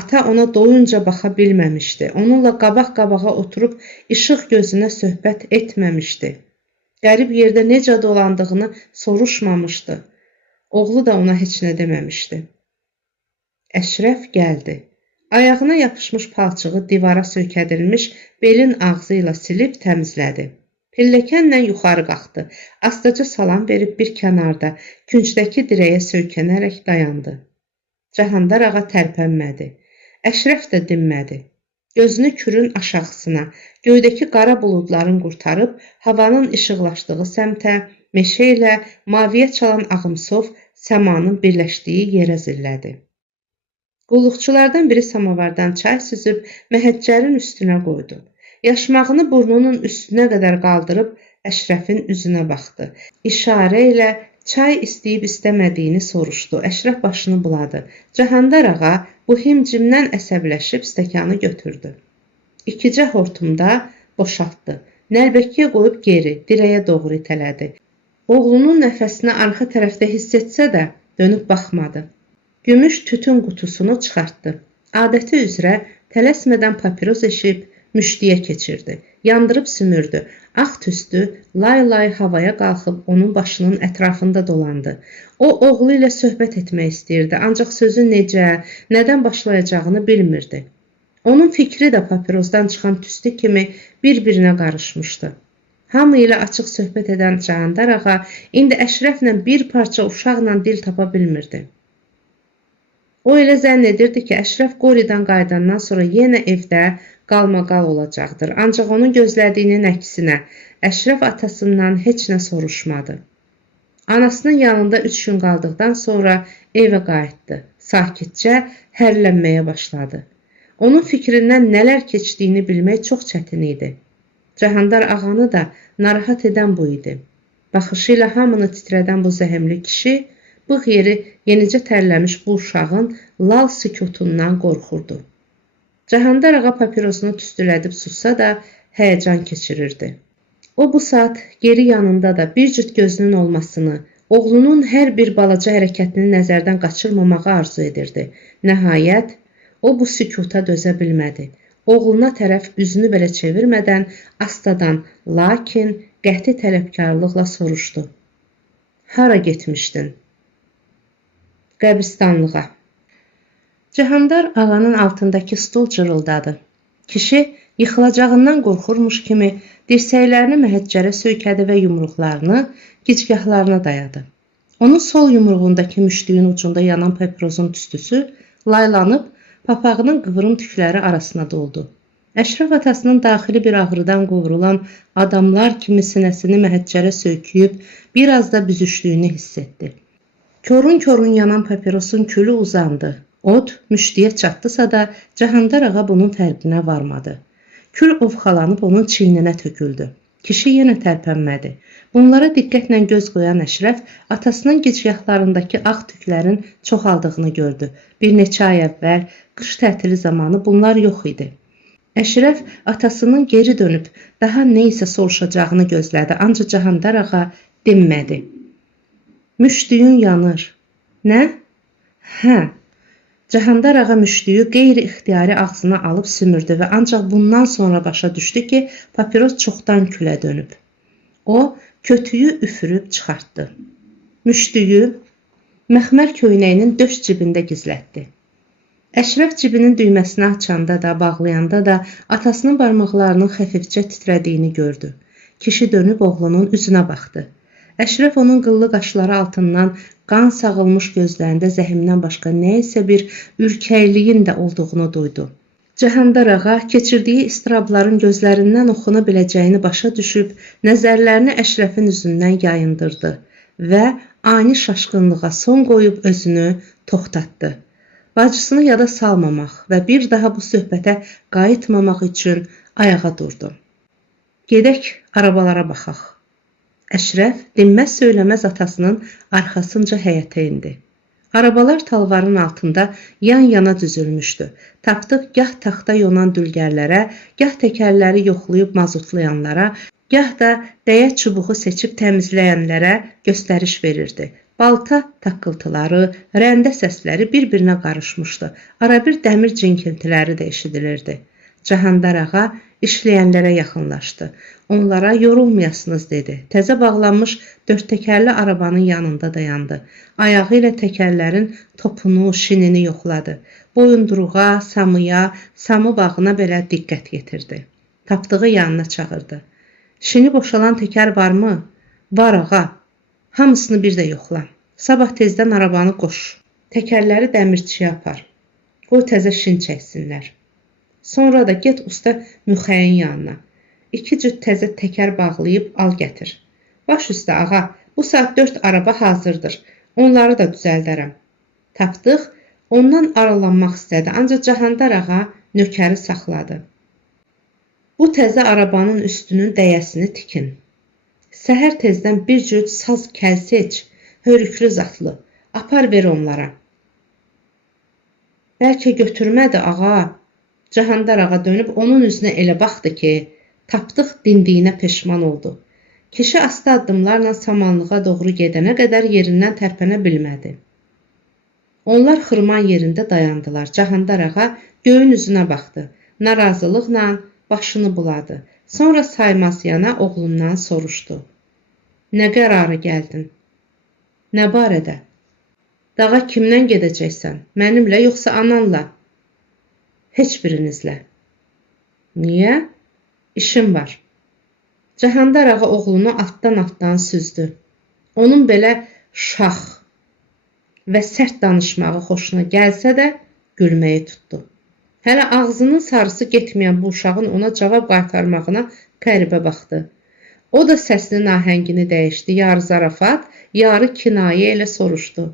Ata ona doyunca baxa bilməmişdi. Onunla qabaq-qabağa oturub işıq gözünə söhbət etməmişdi. Qərib yerdə necə dolandığını soruşmamışdı. Oğlu da ona heç nə deməmişdi. Əşrəf gəldi. Ayağına yapışmış palçığı divara söykədilmiş belin ağzı ilə silib təmizlədi. Pilləkənlə yuxarı qalxdı. Astaca salam verib bir kənarda, küncdəki dirəyə söykənərək dayandı. Cəhandar ağa tərpənmədi. Əşrəf də dinmədi. Gözünü kürün aşağısına, göydəki qara buludların qurtarıb, havanın işıqlaşdığı səmtə, meşə ilə maviyə çalan ağımsov səmanın birləşdiyi yerə zillədi. Qulluqçulardan biri samavardan çay süzüb məhəccərin üstünə qoydu. Yaşmağını burnunun üstünə qədər qaldırıb Əşrəfin üzünə baxdı. İşarə ilə çay istəyib istəmədiyini soruşdu. Əşrəf başını buladı. Cəhandar ağa bu himcimdən əsəbləşib stəkanı götürdü. İkicə hortumda boşaltdı. Nəlbəkiyə qoyub geri, dirəyə doğru itələdi. Oğlunun nəfəsini arxa tərəfdə hiss etsə də dönüb baxmadı. Gümüş tütün qutusunu çıxartdı. Adəti üzrə tələsmədən papiros eşib müştiyə keçirdi. Yandırıb sümürdü. Ağ tüstü lay-lay havaya qalxıb onun başının ətrafında dolandı. O, oğlu ilə söhbət etmək istəyirdi, ancaq sözü necə, nədən başlayacağını bilmirdi. Onun fikri də papirozdan çıxan tüstü kimi bir-birinə qarışmışdı. Hamı ilə açıq söhbət edən Cəhandar ağa indi Əşrəflə bir parça uşaqla dil tapa bilmirdi. O elə zənn edirdi ki, Əşrəf Qoridən qayıdandan sonra yenə evdə qalmaqal olacaqdır. Ancaq onun gözlədiyinin əksinə, Əşrəf atasından heç nə soruşmadı. Anasının yanında 3 gün qaldıqdan sonra evə qayıtdı. Sakitcə hərlənməyə başladı. Onun fikrindən nələr keçdiyini bilmək çox çətin idi. Cəhandar ağanı da narahat edən bu idi. Baxışı ilə hamını titrədən bu zəhmli kişi, bığ yeri yenicə tərləmiş bu uşağın lal sükutundan qorxurdu. Cəhandar ağa papirosunu tüstülədib sussa da həyəcan keçirirdi. O bu saat geri yanında da bir cüt gözünün olmasını, oğlunun hər bir balaca hərəkətini nəzərdən qaçırmamağı arzu edirdi. Nəhayət, o bu sükuta dözə bilmədi. Oğluna tərəf üzünü belə çevirmədən astadan, lakin qəti tələbkarlıqla soruşdu. Hara getmişdin? qəbristanlığa. Cəhandar ağanın altındakı stul cırıldadı. Kişi yıxılacağından qorxurmuş kimi dirsəklərini məhəccərə söykədi və yumruqlarını gicgahlarına dayadı. Onun sol yumruğundakı müştüyün ucunda yanan papirosun tüstüsü laylanıb papağının qıvrım tükləri arasına doldu. Əşrəf atasının daxili bir ağrıdan qovrulan adamlar kimi sinəsini məhəccərə söyküyüb biraz da büzüşdüyünü hiss etdi. Korun-korun yanan papirosun külü uzandı. Od müştüyə çatdısa da Cəhandar ağa bunun fərqinə varmadı. Kül ovxalanıb onun çiyninə töküldü. Kişi yenə tərpənmədi. Bunlara diqqətlə göz qoyan Əşrəf atasının gicgahlarındakı ağ tüklərin çoxaldığını gördü. Bir neçə ay əvvəl qış tətili zamanı bunlar yox idi. Əşrəf atasının geri dönüb daha nə isə soruşacağını gözlədi, ancaq Cəhandar ağa dinmədi. Müştüyün yanır. Nə? Hə. Cəhandar ağa müştüyü qeyri-ixtiyari ağzına alıb sümürdü və ancaq bundan sonra başa düşdü ki, papiros çoxdan külə dönüb. O, kötüyü üfürüb çıxartdı. Müştüyü məxmər köynəyinin döş cibində gizlətdi. Əşrəf cibinin düyməsini açanda da, bağlayanda da atasının barmaqlarının xəfifcə titrədiyini gördü. Kişi dönüb oğlunun üzünə baxdı. Əşrəf onun qıllı qaşları altından qan sağılmış gözlərində zəhimdən başqa nə isə bir ürkəkliyin də olduğunu duydu. Cəhandar ağa keçirdiyi istirabların gözlərindən oxuna biləcəyini başa düşüb, nəzərlərini Əşrəfin üzündən yayındırdı və ani şaşqınlığa son qoyub özünü toxtatdı. Bacısını yada salmamaq və bir daha bu söhbətə qayıtmamaq üçün ayağa durdu. Gedək, arabalara baxaq. Əşrəf dinməz söyləməz atasının arxasınca həyətə indi. Arabalar talvarın altında yan-yana düzülmüşdü. Tapdıq gah taxta yonan dülgərlərə, gah təkərləri yoxlayıb mazutlayanlara, gah da dəyə çubuğu seçib təmizləyənlərə göstəriş verirdi. Balta taqqıltıları, rəndə səsləri bir-birinə qarışmışdı. Arabir dəmir cinkintiləri də eşidilirdi. Cəhandar ağa işləyənlərə yaxınlaşdı. Onlara yorulmayasınız dedi. Təzə bağlanmış dörttəkərli arabanın yanında dayandı. Ayağı ilə təkərlərin topunu, şinini yoxladı. Boyunduruğa, samıya, samı bağına belə diqqət yetirdi. Tapdığı yanına çağırdı. Şini boşalan təkər varmı? Var ağa. Hamısını bir də yoxla. Sabah tezdən arabanı qoş. Təkərləri dəmirçiyə apar. Qoy təzə şin çəksinlər. Sonra da get usta müxəyin yanına. 2 cüt təzə təkər bağlayıb al gətir. Baş üstə ağa, bu saat 4 araba hazırdır. Onları da düzəldərəm. Tapdıq, ondan aralanmaq istədi, ancaq Cəhandar ağa nökəri saxladı. Bu təzə arabanın üstünün dəyəsini tikin. Səhər tezdən bir cüt saz kəl seç, hörüklü zatlı. Apar ver onlara. Bəlkə götürmədi ağa. Cəhandar ağa dönüb onun üzünə elə baxdı ki, Tapdıq dindiyinə peşman oldu. Kişi asta addımlarla samanlığa doğru gedənə qədər yerindən tərpənə bilmədi. Onlar xırman yerində dayandılar. Cəhandar ağa göyün üzünə baxdı. Narazılıqla başını buladı. Sonra saymaz yana oğlundan soruşdu. Nə qərara gəldin? Nə barədə? Dağa kimdən gedəcəksən? Mənimlə yoxsa ananla? Heç birinizlə. Niyə? İşim var. Cəhandar ağa oğlunu altdan süzdü. Onun belə şax və sərt danışmağı xoşuna gəlsə də gülməyi tutdu. Hələ ağzının sarısı getməyən bu uşağın ona cavab qaytarmağına qəribə baxdı. O da səsinin ahəngini dəyişdi. Yarı zarafat, yarı kinayə ilə soruşdu.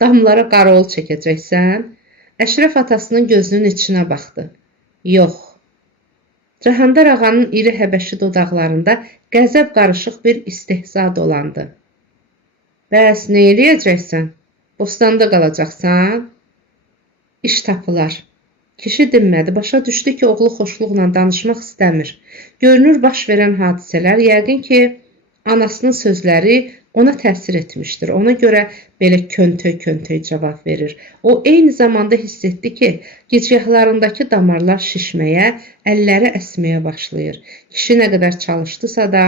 Damlara qarol çəkəcəksən? Əşrəf atasının gözünün içinə baxdı. Yox. Cəhandar ağanın iri həbəşi dodaqlarında qəzəb qarışıq bir istehza dolandı. Bəs nə eləyəcəksən? Bostanda qalacaqsan? İş tapılar. Kişi dinmədi, başa düşdü ki, oğlu xoşluqla danışmaq istəmir. Görünür, baş verən hadisələr yəqin ki, anasının sözləri ona təsir etmişdir. Ona görə belə köntöy-köntöy cavab verir. O eyni zamanda hiss etdi ki, gicgahlarındakı damarlar şişməyə, əlləri əsməyə başlayır. Kişi nə qədər çalışdısa da,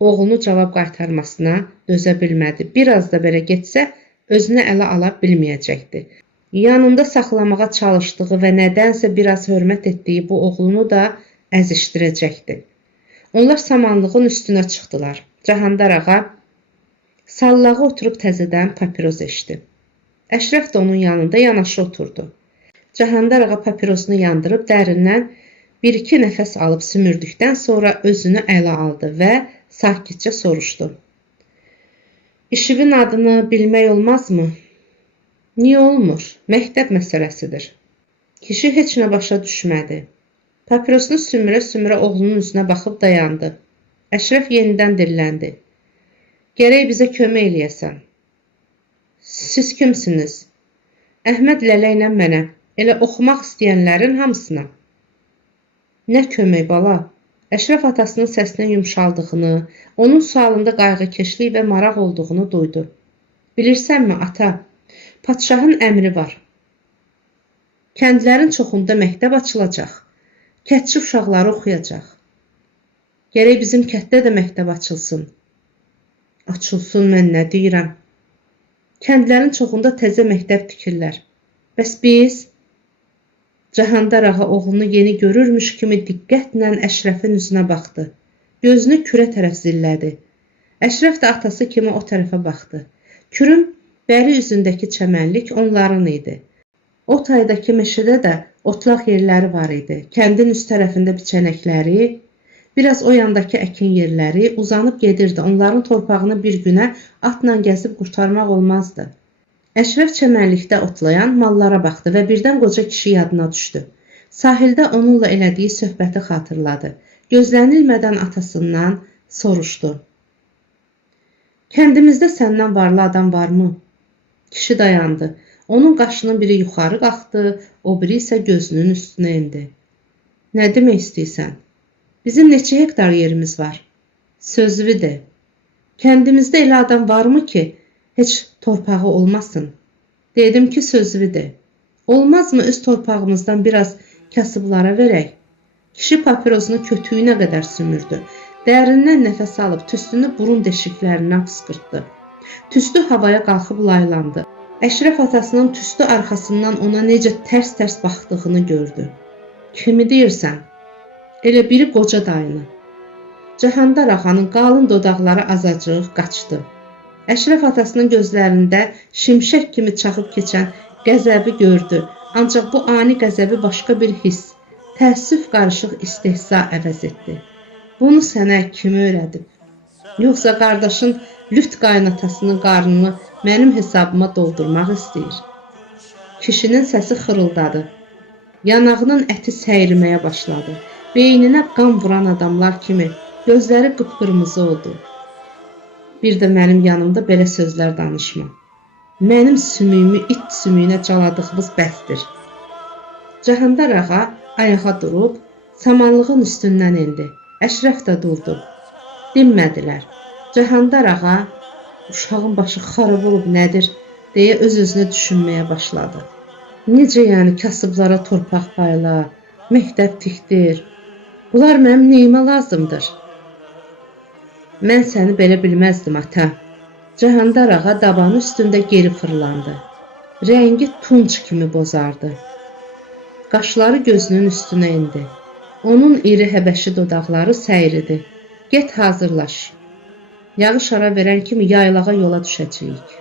oğlunu cavab qaytarmasına dözə bilmədi. Biraz da belə getsə, özünə ələ ala bilməyəcəkdi. Yanında saxlamağa çalışdığı və nədənsə biraz hörmət etdiyi bu oğlunu da əzişdirəcəkdi. Onlar samanlığın üstünə çıxdılar. Cahandar ağa sallağı oturub təzədən papiros eşdi. Əşrəf də onun yanında yanaşı oturdu. Cahandar ağa papirosunu yandırıb dərindən bir-iki nəfəs alıb sümürdükdən sonra özünü ələ aldı və sakitcə soruşdu. İşivin adını bilmək olmazmı? Niyə olmur? Məktəb məsələsidir. Kişi heç nə başa düşmədi. Papirosunu sümürə-sümürə oğlunun üzünə baxıb dayandı. Əşrəf yenidən dilləndi. Gərək bizə kömək eləyəsən. Siz kimsiniz? Əhməd Lələ ilə mənə, elə oxumaq istəyənlərin hamısına. Nə kömək bala? Əşrəf atasının səsinin yumşaldığını, onun sualında qayğıkeşlik və maraq olduğunu duydu. Bilirsənmi ata, padşahın əmri var. Kəndlərin çoxunda məktəb açılacaq. Kətçi uşaqları oxuyacaq. Gərək bizim kətdə də məktəb açılsın. Açılsın, mən nə deyirəm? Kəndlərin çoxunda təzə məktəb tikirlər. Bəs biz? Cahandar ağa oğlunu yeni görürmüş kimi diqqətlə Əşrəfin üzünə baxdı. Gözünü kürə tərəf zillədi. Əşrəf də atası kimi o tərəfə baxdı. Kürün bəri üzündəki çəmənlik onların idi. O taydakı meşədə də otlaq yerləri var idi. Kəndin üst tərəfində biçənəkləri, biraz o yandakı əkin yerləri uzanıb gedirdi. Onların torpağını bir günə atla gəzib qurtarmaq olmazdı. Əşrəf çəmənlikdə otlayan mallara baxdı və birdən qoca kişi yadına düşdü. Sahildə onunla elədiyi söhbəti xatırladı. Gözlənilmədən atasından soruşdu. Kəndimizdə səndən varlı adam varmı? Kişi dayandı. Onun qaşının biri yuxarı qalxdı, o biri isə gözünün üstünə indi. Nə demək istəyirsən? Bizim neçə hektar yerimiz var? Sözlüdür. Kəndimizdə elə adam varmı ki, heç torpağı olmasın? Dedim ki, sözlüdür. Olmazmı öz torpağımızdan biraz kasıblara verək? Kişi papirosunu kötüyünə qədər sümürdü. Dərindən nəfəs alıb tüstünü burun deşiklərindən fısqırtdı. Tüstü havaya qalxıb laylandı. Əşrəf atasının tüstü arxasından ona necə tərs-tərs baxdığını gördü. Kimi deyirsən? Elə biri qoca dayını. Cahandar ağanın qalın dodaqları azacıq qaçdı. Əşrəf atasının gözlərində şimşək kimi çaxıb keçən qəzəbi gördü. Ancaq bu ani qəzəbi başqa bir hiss, təəssüf qarışıq istehza əvəz etdi. Bunu sənə kim öyrədib? Yoxsa qardaşın lüt qaynatasının qarnını mənim hesabıma doldurmaq istəyir. Kişinin səsi xırıldadı. Yanağının əti səyirməyə başladı. Beyninə qan vuran adamlar kimi gözləri qıpqırmızı oldu. Bir də mənim yanımda belə sözlər danışma. Mənim sümüyümü it sümüyünə caladığımız bəsdir. Cahandar ağa ayağa durub samanlığın üstündən endi. Əşrəf də durdu. Dinmədilər. Cahandar ağa uşağın başı xarab olub nədir deyə öz-özünə düşünməyə başladı. Necə yəni kasıblara torpaq payla, məktəb tikdir? Bunlar mənim neyimə lazımdır? Mən səni belə bilməzdim ata. Cahandar ağa dabanı üstündə geri fırlandı. Rəngi tunç kimi bozardı. Qaşları gözünün üstünə indi. Onun iri həbəşi dodaqları səyridi. Get hazırlaş. Yağış ara verən kimi yaylağa yola düşəcəyik.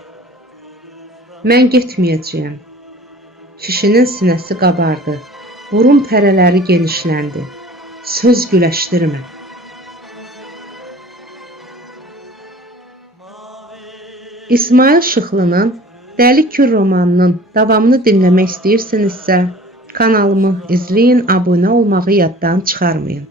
Mən getməyəcəyəm. Kişinin sinəsi qabardı. Burun pərələri genişləndi. Söz güləşdirmə. İsmail Şıxlı'nın Dəli Kür romanının davamını dinləmək istəyirsinizsə, kanalımı izləyin, abunə olmağı yaddan çıxarmayın.